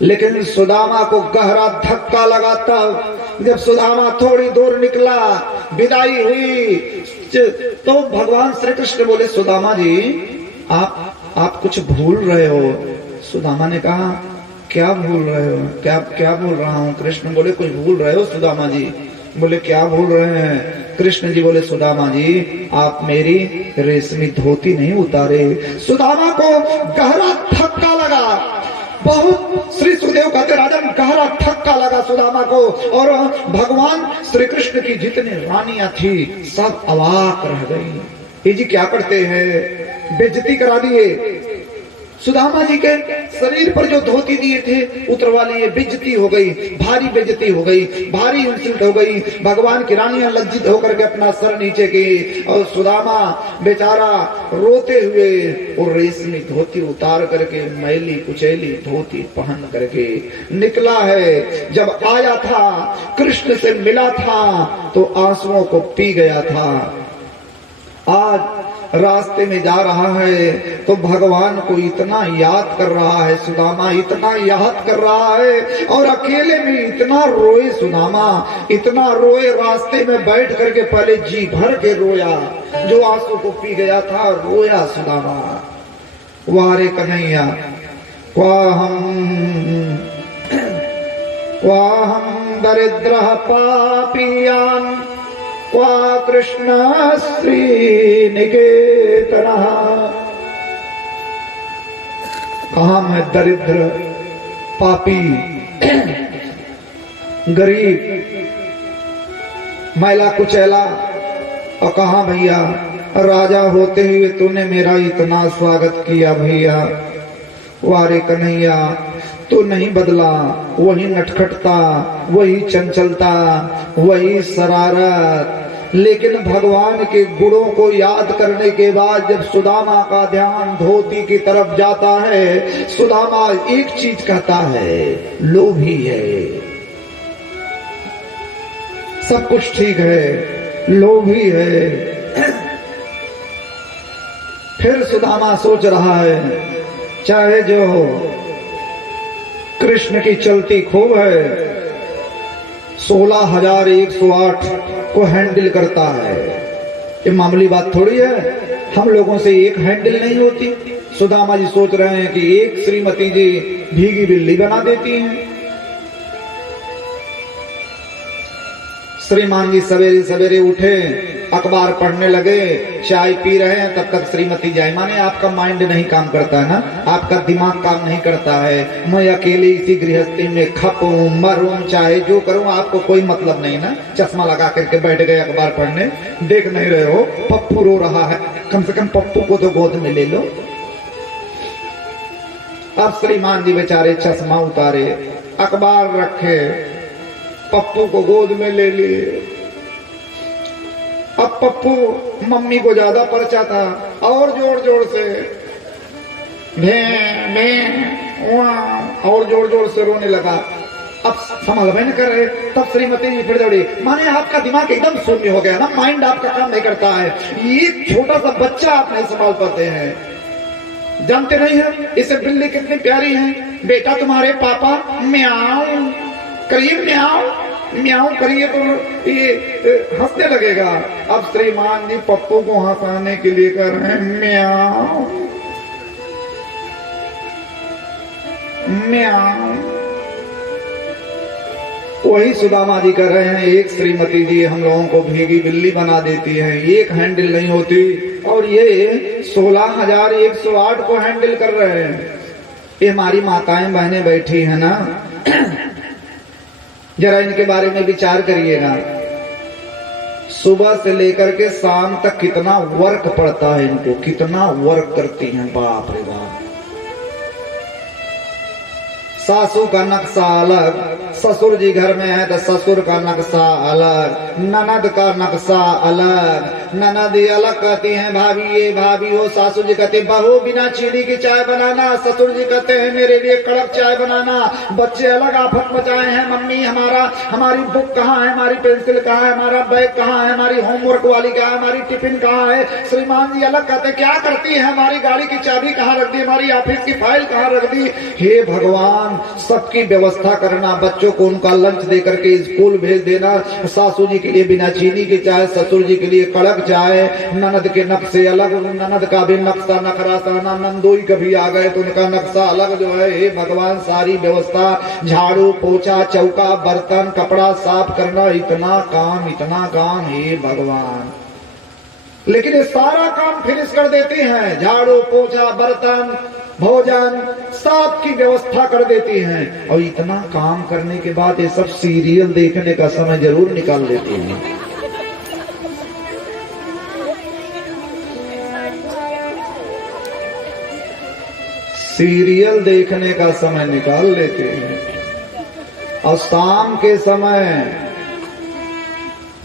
लेकिन सुदामा को गहरा धक्का लगा तब जब सुदामा थोड़ी दूर निकला, विदाई हुई, तो भगवान श्री कृष्ण बोले, सुदामा जी आप कुछ भूल रहे हो। सुदामा ने कहा, क्या भूल रहे हो, क्या भूल रहा हूँ। कृष्ण बोले, कुछ भूल रहे हो सुदामा जी। बोले, क्या भूल रहे हैं। कृष्ण जी बोले, सुदामा जी आप मेरी रेशमी धोती नहीं उतारे। सुदामा को गहरा धक्का लगा, बहुत। श्री सुखदेव कहते, राजन गहरा धक्का लगा सुदामा को, और भगवान श्री कृष्ण की जितनी रानियां थी सब अवाक रह गई। ये जी क्या करते हैं, बेइज्जती करा दिए। सुदामा जी के शरीर पर जो धोती दिए थे उतरवा लिए, बेइज्जती हो गई, भारी बेइज्जती हो गई, भारी इंसल्ट हो गई। भगवान की रानियां लज्जित होकर के अपना सर नीचे की, और सुदामा बेचारा रोते हुए वो रेशमी धोती उतार करके मैली कुचैली धोती पहन करके निकला है। जब आया था, कृष्ण से मिला था तो आंसुओं को पी गया था। आज रास्ते में जा रहा है तो भगवान को इतना याद कर रहा है सुदामा, इतना याद कर रहा है, और अकेले में इतना रोए सुदामा, इतना रोए, रास्ते में बैठ करके पहले जी भर के रोया, जो आंसू को पी गया था रोया सुदामा। वारे कन्हैया, क्वाहम दरिद्र पापियान क्वा कृष्ण श्री निकेतना। कहा मैं दरिद्र, पापी, गरीब, मैला कुचैला, और कहा भैया राजा होते हुए तूने मेरा इतना स्वागत किया भैया। वारे कन्हैया, तो नहीं बदला, वही नटखटता, वही चंचलता, वही शरारत। लेकिन भगवान के गुणों को याद करने के बाद जब सुदामा का ध्यान धोती की तरफ जाता है, सुदामा एक चीज कहता है, लोभी है। सब कुछ ठीक है, लोभी है। फिर सुदामा सोच रहा है, चाहे जो हो, कृष्ण की चलती खूब है, 16,108 को हैंडल करता है। ये मामूली बात थोड़ी है, हम लोगों से एक हैंडल नहीं होती। सुदामा जी सोच रहे हैं कि एक श्रीमती जी भीगी बिल्ली बना देती हैं। श्रीमान जी सवेरे सवेरे उठे, अखबार पढ़ने लगे, चाय पी रहे हैं, तब तक श्रीमती जाए। माने आपका माइंड नहीं काम करता है ना, आपका दिमाग काम नहीं करता है। मैं अकेले इसी गृहस्थी में खपूं मरूं, चाहे जो करूं, आपको कोई मतलब नहीं ना। चश्मा लगा करके बैठ गए अखबार पढ़ने, देख नहीं रहे हो पप्पू रो रहा है, कम से कम पप्पू को तो गोद में ले लो। अब श्रीमान जी बेचारे चश्मा उतारे, अखबार रखे, पप्पू को गोद में ले लिए। अब पप्पू मम्मी को ज्यादा परचा था और जोर जोर से और जोर जोर से रोने लगा। अब संभल में न कर रहे, तब श्रीमती जी फिर दौड़ी। माने आपका दिमाग एकदम शून्य हो गया ना, माइंड आपका काम नहीं करता है। ये छोटा सा बच्चा आप नहीं संभाल पाते हैं, जानते नहीं है इसे बिल्ली कितनी प्यारी है। बेटा तुम्हारे पापा म्याऊ करिए, म्याऊ म्याऊ करिए तो ये हंसने लगेगा। अब श्रीमान जी पप्पू को हंसाने के लिए कर रहे हैं म्याऊ म्याऊ। वही सुदामा जी कर रहे हैं, एक श्रीमती जी हम लोगों को भीगी बिल्ली बना देती है, एक हैंडल नहीं होती, और ये 16,108 को हैंडल कर रहे हैं। ये हमारी माताएं बहनें बैठी है ना, जरा इनके बारे में विचार करिएगा। सुबह से लेकर के शाम तक कितना वर्क पड़ता है इनको, कितना वर्क करती हैं, बाप रे बाप। सासू का नक्शा अलग, ससुर जी घर में है तो ससुर का नक्शा अलग, ननद का नक्शा अलग। ननद अलग कहती हैं भाभी ये भाभी हो, सासू जी कहते बहू बिना चीनी की चाय बनाना, ससुर जी कहते हैं मेरे लिए कड़क चाय बनाना। बच्चे अलग आफत मचाए हैं, मम्मी हमारी बुक कहाँ है, हमारी पेंसिल कहाँ है, हमारा बैग कहाँ है, हमारी होमवर्क वाली कहाँ है, हमारी टिफिन कहाँ है। श्रीमान जी अलग कहते क्या करती है, हमारी गाड़ी की चाबी कहाँ रख दी, हमारी ऑफिस की फाइल कहाँ रख दी। हे भगवान, सबकी व्यवस्था करना, बच्चों को उनका लंच दे करके स्कूल भेज देना, सासू जी के लिए बिना चीनी की चाय, ससुर जी के लिए कड़क चाय, ननद के नक्शे अलग, ननद का भी नक्शा नखरा साना, नंदोई कभी आ गए तो उनका नक्शा अलग जो है। हे भगवान, सारी व्यवस्था, झाड़ू पोछा चौका बर्तन कपड़ा साफ करना, इतना काम हे भगवान। लेकिन ये सारा काम फिनिश कर देती हैं, झाड़ू पोछा बर्तन भोजन सब की व्यवस्था कर देती हैं, और इतना काम करने के बाद ये सब सीरियल देखने का समय जरूर निकाल लेती हैं। सीरियल देखने का समय निकाल लेते हैं, और शाम के समय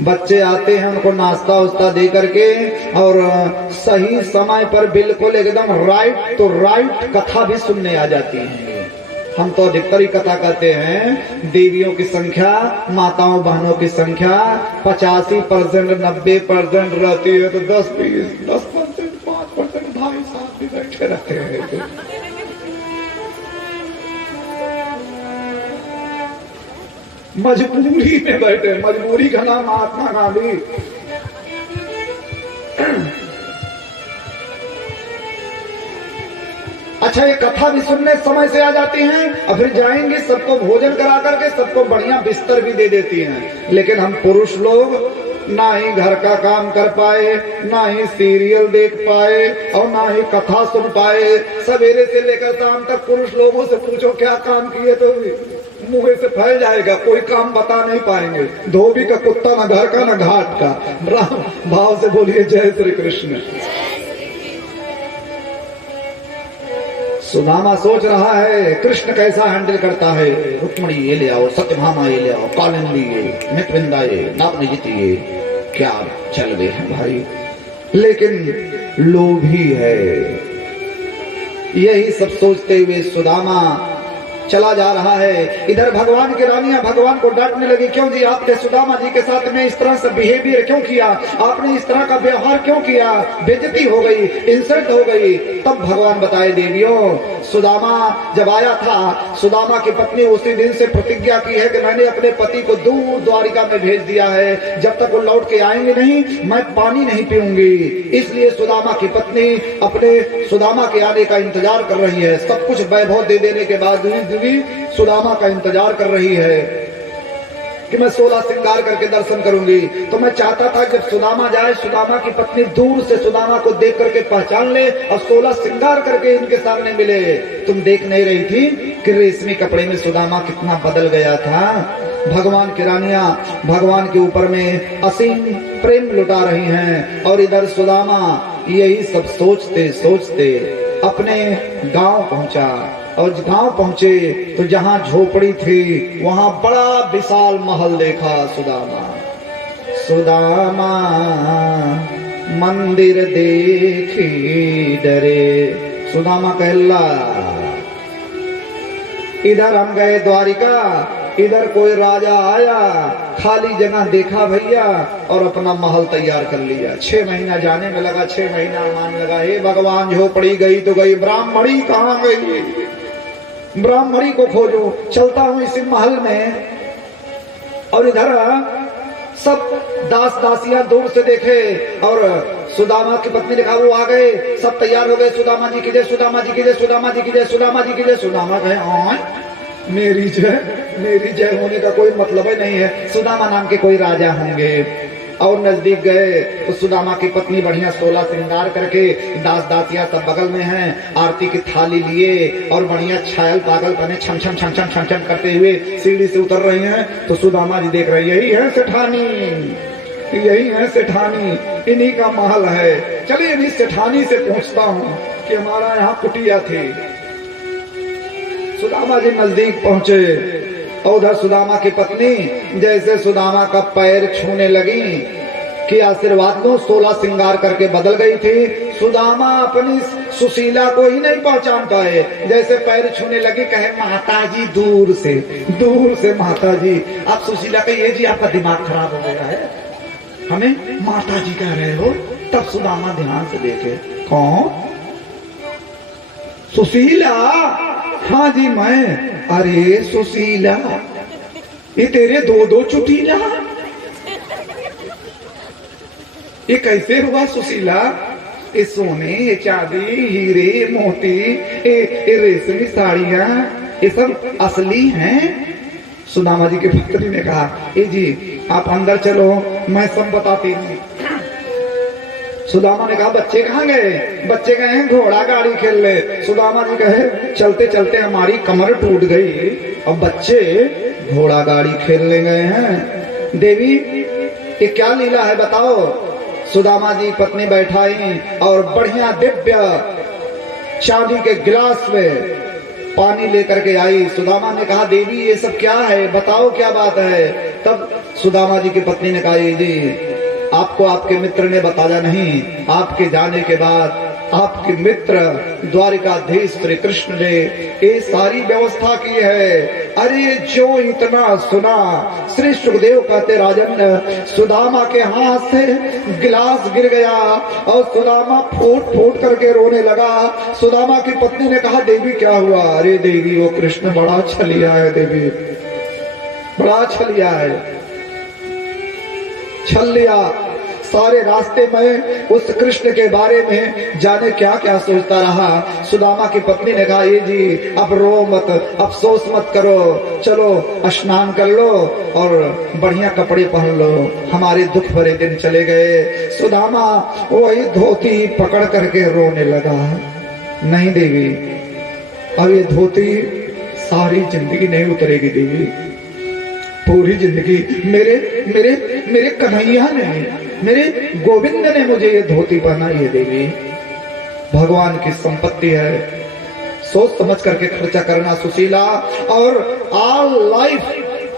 बच्चे आते हैं, उनको नाश्ता उस्ता दे करके, और सही समय पर बिल्कुल एकदम राइट तो राइट कथा भी सुनने आ जाती है। हम तो अधिकतर ही कथा कहते हैं, देवियों की संख्या माताओं बहनों की संख्या 85% 90% रहती है, तो 10% 5% भाई साहब भी बैठे रहते हैं। मजबूरी में बैठे, मजबूरी का नाम महात्मा गांधी। अच्छा, ये कथा भी सुनने समय से आ जाती हैं, और फिर जाएंगे सबको भोजन करा करके सबको बढ़िया बिस्तर भी दे देती हैं। लेकिन हम पुरुष लोग ना ही घर का काम कर पाए, ना ही सीरियल देख पाए, और ना ही कथा सुन पाए। सवेरे से लेकर शाम तक पुरुष लोगों से पूछो क्या काम किए तो मुंह से फैल जाएगा, कोई काम बता नहीं पाएंगे। धोबी का कुत्ता ना घर का ना घाट का। राम भाव से बोलिए जय श्री कृष्ण। सुदामा सोच रहा है कृष्ण कैसा हैंडल करता है। रुक्मणी ये ले आओ, सत्यभामा ये ले आओ, कालिंदी ये, मितविंदा ये, नागनिजिति ये, क्या चल गए हैं भाई। लेकिन लोभी है। यही सब सोचते हुए सुदामा चला जा रहा है। इधर भगवान की रानियां भगवान को डांटने लगी, क्यों जी आपने सुदामा जी के साथ में इस तरह से बिहेवियर क्यों किया, आपने इस तरह का व्यवहार क्यों किया, बेइज्जती हो गई, इंसल्ट हो गई। तब भगवान बताए, देवियों सुदामा जब आया था, सुदामा की पत्नी उसी दिन से प्रतिज्ञा की है कि मैंने अपने पति को दूर द्वारिका में भेज दिया है, जब तक वो लौट के आएंगे नहीं मैं पानी नहीं पीऊंगी। इसलिए सुदामा की पत्नी अपने सुदामा के आने का इंतजार कर रही है। सब कुछ वैभव दे देने के बाद सुदामा का इंतजार कर रही है कि मैं 16 श्रृंगार करके दर्शन करूंगी। तो मैं चाहता था जब सुदामा जाए, सुदामा की पत्नी दूर से सुदामा को देख करके पहचान ले और 16 श्रृंगार करके इनके सामने मिले। तुम देख नहीं रही थी कि रेशमी कपड़े में सुदामा कितना बदल गया था। भगवान की रानियां भगवान के ऊपर में असीम प्रेम लुटा रही हैं, और इधर सुदामा यही सब सोचते सोचते अपने गांव पहुंचा और गांव पहुंचे तो जहां झोपड़ी थी वहां बड़ा विशाल महल देखा सुदामा। सुदामा मंदिर देखी डरे। सुदामा कहला इधर हम गए द्वारिका, इधर कोई राजा आया, खाली जगह देखा भैया और अपना महल तैयार कर लिया। 6 महीना जाने में लगा, 6 महीना आने लगा। हे भगवान, झोपड़ी गई तो गई, ब्राह्मणी कहाँ गई? ब्राह्मणी को खोजो। चलता हूं इसी महल में और इधर सब दास दासियां दूर से देखे और सुदामा की पत्नी ने कहा वो आ गए, सब तैयार हो गए। सुदामा जी की जय, सुदामा जी की जय, सुदामा जी की जय, सुदामा जी की जय। सुदामा कहे मेरी जय होने का कोई मतलब ही नहीं है, सुदामा नाम के कोई राजा होंगे। और नजदीक गए तो सुदामा की पत्नी बढ़िया 16 श्रृंगार करके, दास दासियां सब बगल में हैं, आरती की थाली लिए और बढ़िया छायल पागल बने छम छम छम छम छम छम करते हुए सीढ़ी से उतर रही हैं। तो सुदामा जी देख रही है, यही है सेठानी, यही है सेठानी, इन्हीं का महल है। चलिए इन्हीं सेठानी से पूछता हूँ कि हमारा यहाँ कुटिया थी। सुदामा जी नजदीक पहुंचे और उधर सुदामा की पत्नी जैसे सुदामा का पैर छूने लगी कि आशीर्वाद लो, 16 श्रृंगार करके बदल गई थी। सुदामा अपनी सुशीला को ही नहीं पहचान पाए, जैसे पैर छूने लगी कहे माता जी, दूर से माता जी। आप सुशीला कहिए जी आपका दिमाग खराब हो गया है, हमें माता जी कह रहे हो? तब सुदामा ध्यान से देखे, कौन? सुशीला? हाँ जी मैं। अरे सुशीला, ये तेरे दो चुटीला, ये कैसे हुआ सुशीला? ये सोने, ये चांदी, हीरे मोती, ये रेशमी साड़ियां, ये सब असली हैं? सुदामा जी की पत्नी ने कहा, ए जी आप अंदर चलो, मैं सब बताती हूँ। सुदामा ने कहा बच्चे कहाँ गए? बच्चे गए हैं घोड़ा गाड़ी खेलने। सुदामा जी कहे चलते चलते हमारी कमर टूट गई और बच्चे घोड़ा गाड़ी खेलने गए हैं। देवी ये क्या लीला है बताओ? सुदामा जी पत्नी बैठाई और बढ़िया दिव्य चांदी के गिलास में पानी लेकर के आई। सुदामा ने कहा देवी ये सब क्या है, बताओ क्या बात है? तब सुदामा जी की पत्नी ने कहा जी आपको आपके मित्र ने बताया नहीं, आपके जाने के बाद आपके मित्र द्वारिकाधीश श्री कृष्ण ने ये सारी व्यवस्था की है। अरे जो इतना सुना, श्री सुखदेव कहते राजन सुदामा के हाथ से गिलास गिर गया और सुदामा फूट फूट करके रोने लगा। सुदामा की पत्नी ने कहा देवी क्या हुआ? अरे देवी वो कृष्ण बड़ा छलिया है, देवी बड़ा छलिया है, छल लिया। सारे रास्ते में उस कृष्ण के बारे में जाने क्या क्या सोचता रहा। सुदामा की पत्नी ने कहा ये जी अब रो मत, अफसोस मत करो, चलो स्नान कर लो और बढ़िया कपड़े पहन लो, हमारे दुख भरे दिन चले गए। सुदामा वही धोती पकड़ करके रोने लगा। नहीं देवी अब ये धोती सारी जिंदगी नहीं उतरेगी देवी, पूरी जिंदगी मेरे मेरे मेरे कन्हैया ने, मेरे गोविंद ने मुझे ये धोती पहनाई है देवी। भगवान की संपत्ति है, सोच समझ करके खर्चा करना सुशीला। और ऑल लाइफ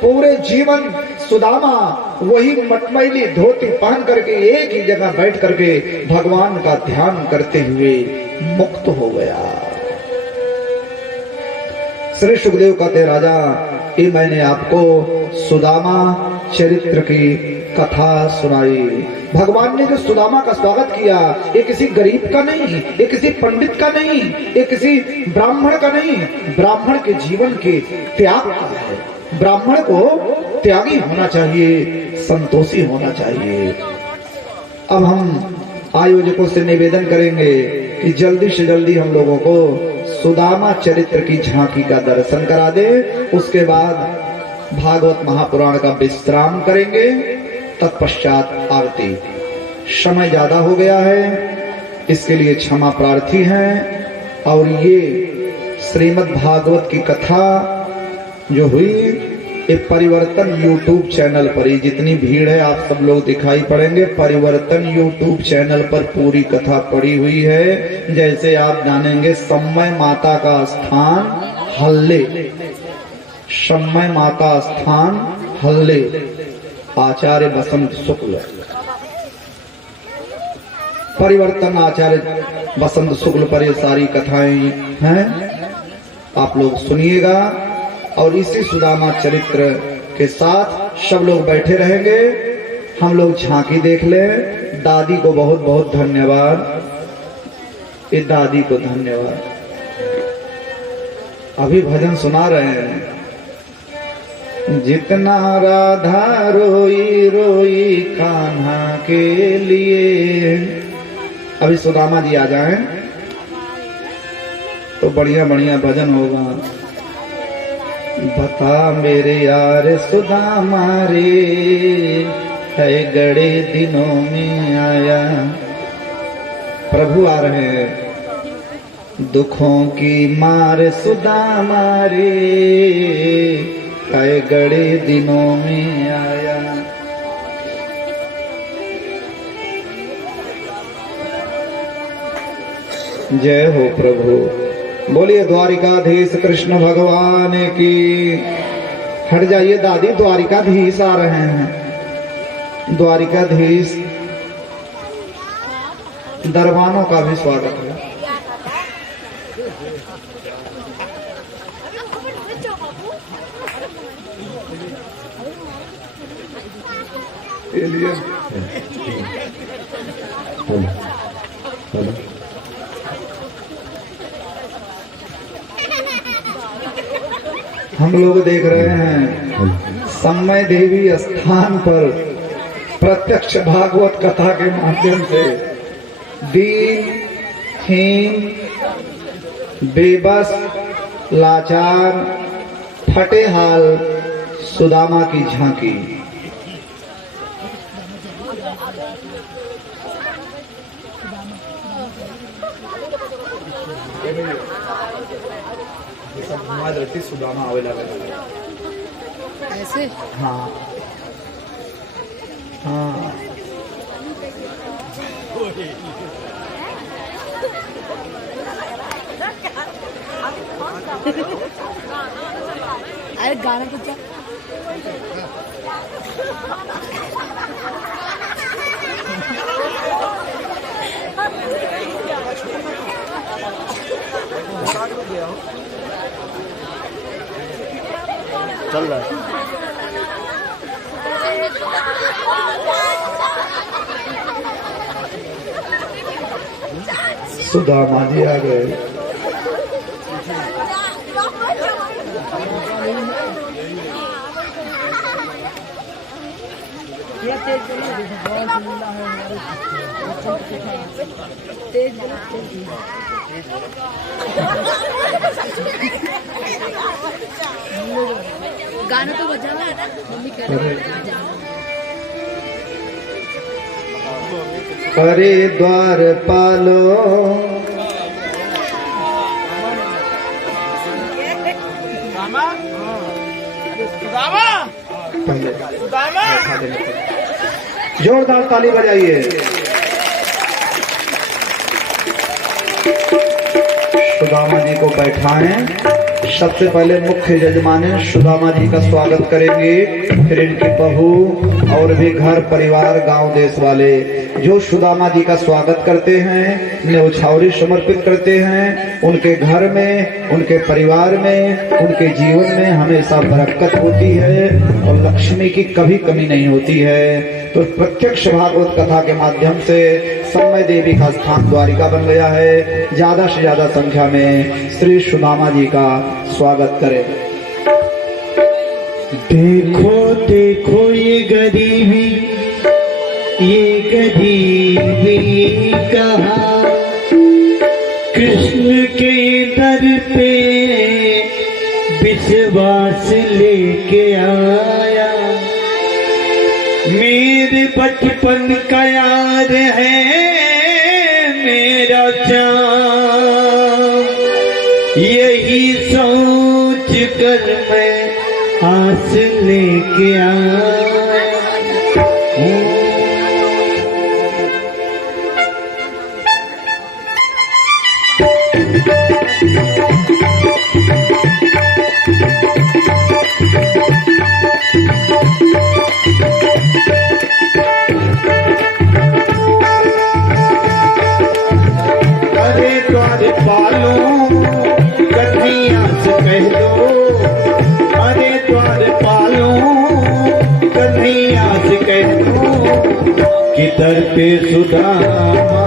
पूरे जीवन सुदामा वही मटमैली धोती पहन करके एक ही जगह बैठ करके भगवान का ध्यान करते हुए मुक्त हो गया। श्री सुखदेव कहते राजा ये मैंने आपको सुदामा चरित्र की कथा सुनाई। भगवान ने जो सुदामा का स्वागत किया ये किसी गरीब का नहीं, ये किसी पंडित का नहीं, ये किसी ब्राह्मण का नहीं, ब्राह्मण के जीवन के त्याग का है। ब्राह्मण को त्यागी होना चाहिए, संतोषी होना चाहिए। अब हम आयोजकों से निवेदन करेंगे कि जल्दी से जल्दी हम लोगों को सुदामा चरित्र की झांकी का दर्शन करा दे। उसके बाद भागवत महापुराण का विश्राम करेंगे, तत्पश्चात आरती। समय ज्यादा हो गया है, इसके लिए क्षमा प्रार्थी हैं। और ये श्रीमद् भागवत की कथा जो हुई ये परिवर्तन YouTube चैनल पर ही जितनी भीड़ है आप सब लोग दिखाई पड़ेंगे। परिवर्तन YouTube चैनल पर पूरी कथा पड़ी हुई है। जैसे आप जानेंगे समय माता का स्थान हल्ले, समय माता स्थान हल्ले, आचार्य बसंत शुक्ल, परिवर्तन आचार्य बसंत शुक्ल पर ये सारी कथाएं हैं, आप लोग सुनिएगा। और इसी सुदामा चरित्र के साथ सब लोग बैठे रहेंगे, हम लोग झांकी देख लें। दादी को बहुत बहुत धन्यवाद, ये दादी को धन्यवाद। अभी भजन सुना रहे हैं, जितना राधा रोई रोई कान्हा के लिए। अभी सुदामा जी आ जाएं तो बढ़िया बढ़िया भजन होगा। बता मेरे यार सुदामा रे, है गड़े दिनों में आया। प्रभु आ रहे हैं, दुखों की मार सुदामा रे, है गड़े दिनों में आया। जय हो प्रभु, बोलिए द्वारिकाधीश कृष्ण भगवान की। हट जाइए दादी, द्वारिकाधीश आ रहे हैं। द्वारिकाधीश दरबानों का भी स्वागत है। हम लोग देख रहे हैं समय देवी स्थान पर प्रत्यक्ष भागवत कथा के माध्यम से दीनहीन, बेबस, लाचार, फटे हाल सुदामा की झांकी। सुदामा आवेला ऐसे, हाँ हाँ, अरे गाना कुछ चल रहा है। सुदामा जी आ गए। गाना तो बजा हुआ है ना, मम्मी कह रही है। करे द्वार पालो, जोरदार ताली बजाइए। सुदामा जी को बैठाएं। सबसे पहले मुख्य यजमान सुदामा जी का स्वागत करेंगे, फिर इनकी बहू और भी घर परिवार गांव देश वाले जो सुदामा जी का स्वागत करते हैं, न्यौछावरी समर्पित करते हैं। उनके घर में, उनके परिवार में, उनके जीवन में हमेशा बरकत होती है और लक्ष्मी की कभी कमी नहीं होती है। तो प्रत्यक्ष भागवत कथा के माध्यम से समय देवी का स्थान द्वारिका बन गया है। ज्यादा से ज्यादा संख्या में श्री सुदामा जी का स्वागत करें। देखो देखो ये गरीबी, ये गरीबी कहाँ कृष्ण के दर पे विश्वास लेके आया। मेरे बचपन का यार है मेरा चाँद, यही सोच कर मैं आस लेके आया। अरे द्वार पालो कन्हैया से कह दो, अरे द्वार पालो कन्हैया से कह दो कि दर पे सुदामा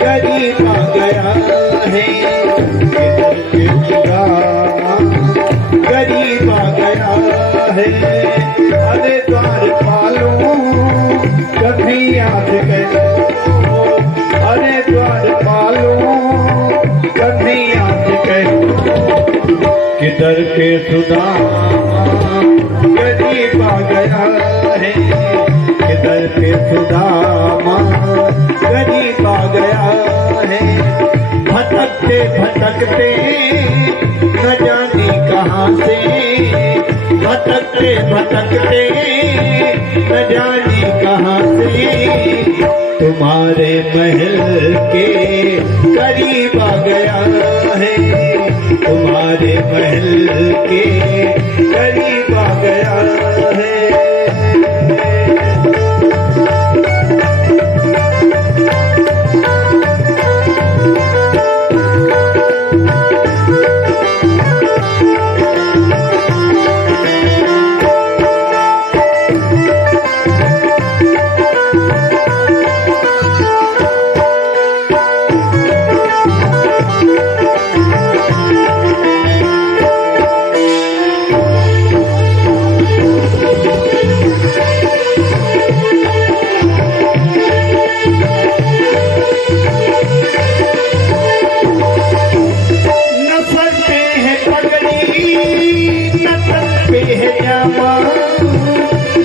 गरीब आ गया है, कि दर पे सुदामा गरीब आ गया है। अरे द्वार पालो कन्हैया से कह दो, अरे द्वार पालो कन्हैया से कह दो कि दर पे सुदामा गरीब आ गया है, कि दर पे सुदामा गरीब आ गया है। भटकते भटकते न जाने कहाँ से, भटकते भटकते न जाने कहाँ से तुम्हारे महल के करीब आ गया है, तुम्हारे महल के करीब आ गया है।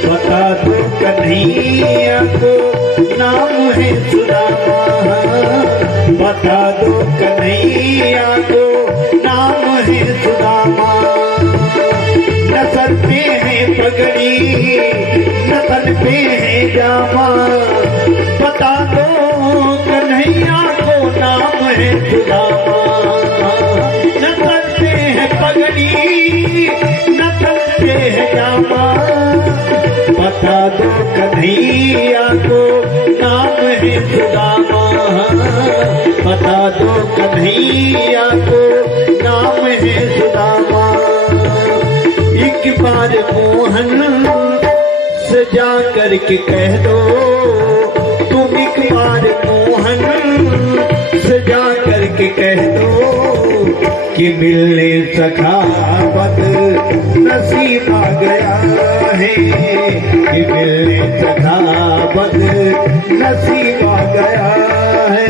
बता दो कन्हैया को नाम है सुदामा, बता दो कन्हैया को नाम है सुदामा। न सर पे है पगड़ी न तन पे है जामा, बता दो कन्हैया को नाम है सुदामा। न सर पे है पगड़ी न तन पे है जामा, बता दो कन्हैया को नाम है सुदामा, बता दो कन्हैया को नाम है सुदामा। एक बार मोहन सजा करके कह दो, तुम एक बार मोहन सजा करके कह दो कि मिलने सखावत नसीब आ गया है, कि मिलने सखावत नसीब आ गया है।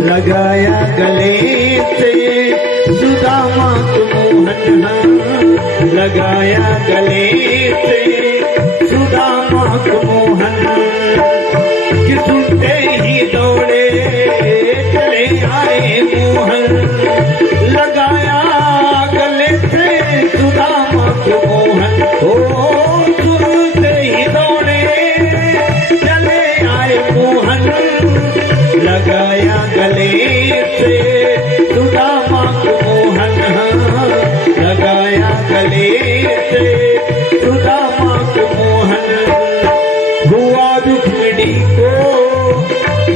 लगाया गले से सुदामा को मोहन, लगाया गले से सुदामा को मोहन। कि सुनते ही दौड़े चले आए मोहन, लगाया गले से सुदामा को मोहन। ओ सुनते ही दौड़े चले आए मोहन, लगाया गले से सुदामा को मोहन, लगाया गले से सुदामा को मोहन। हुआ रुक्मिणी को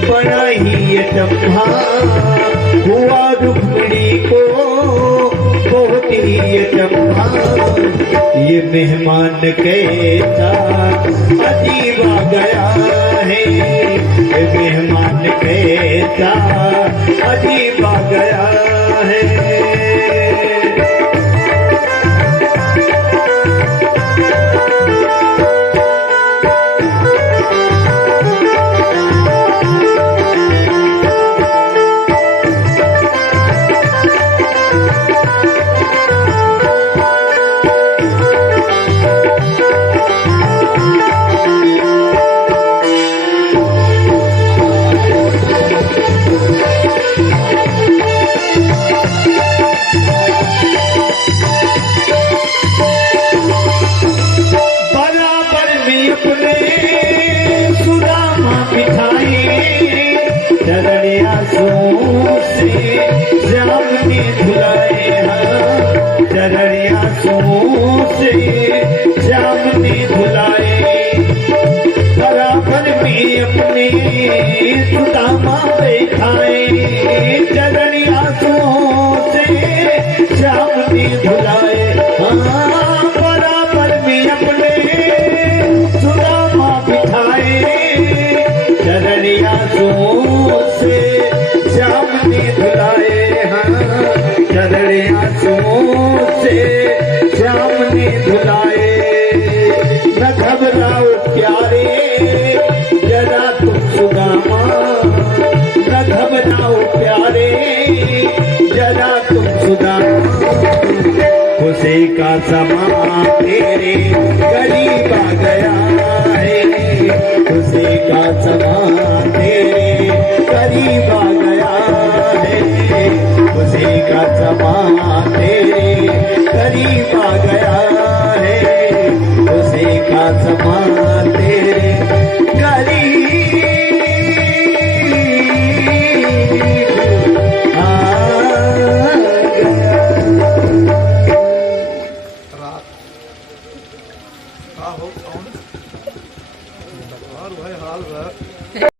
बड़ा ही अचंभा, हुआ रुक्मिणी को बहुत ही अचंभा। ये मेहमान कहता अजीब आ गया है, ये मेहमान कहता अजीब आ गया है। चरणिया से श्याम ने धुलाए हैं, चरणिया से श्याम ने धुलाए। बराबर में अपने सुदामा बैठाए, चरणिया से श्याम ने धुलाए। हाँ, बराबर में अपने सुदामा बिठाए, चरणिया से श्याम ने धुलाए। हाँ, चरणिया से श्याम ने धुलाए। न घबराओ प्यारे जरा तुम सुदामा, न घबराओ प्यारे जरा तुम सुदामा। खुशी का समा तेरे करीब आ गया है, खुशी का समा तेरे करीब आ गया है, खुशी का समा तेरे करीब आ गया है, खुशी का समा तेरे करीब आ गया। रात का हो कौन और भाई हाल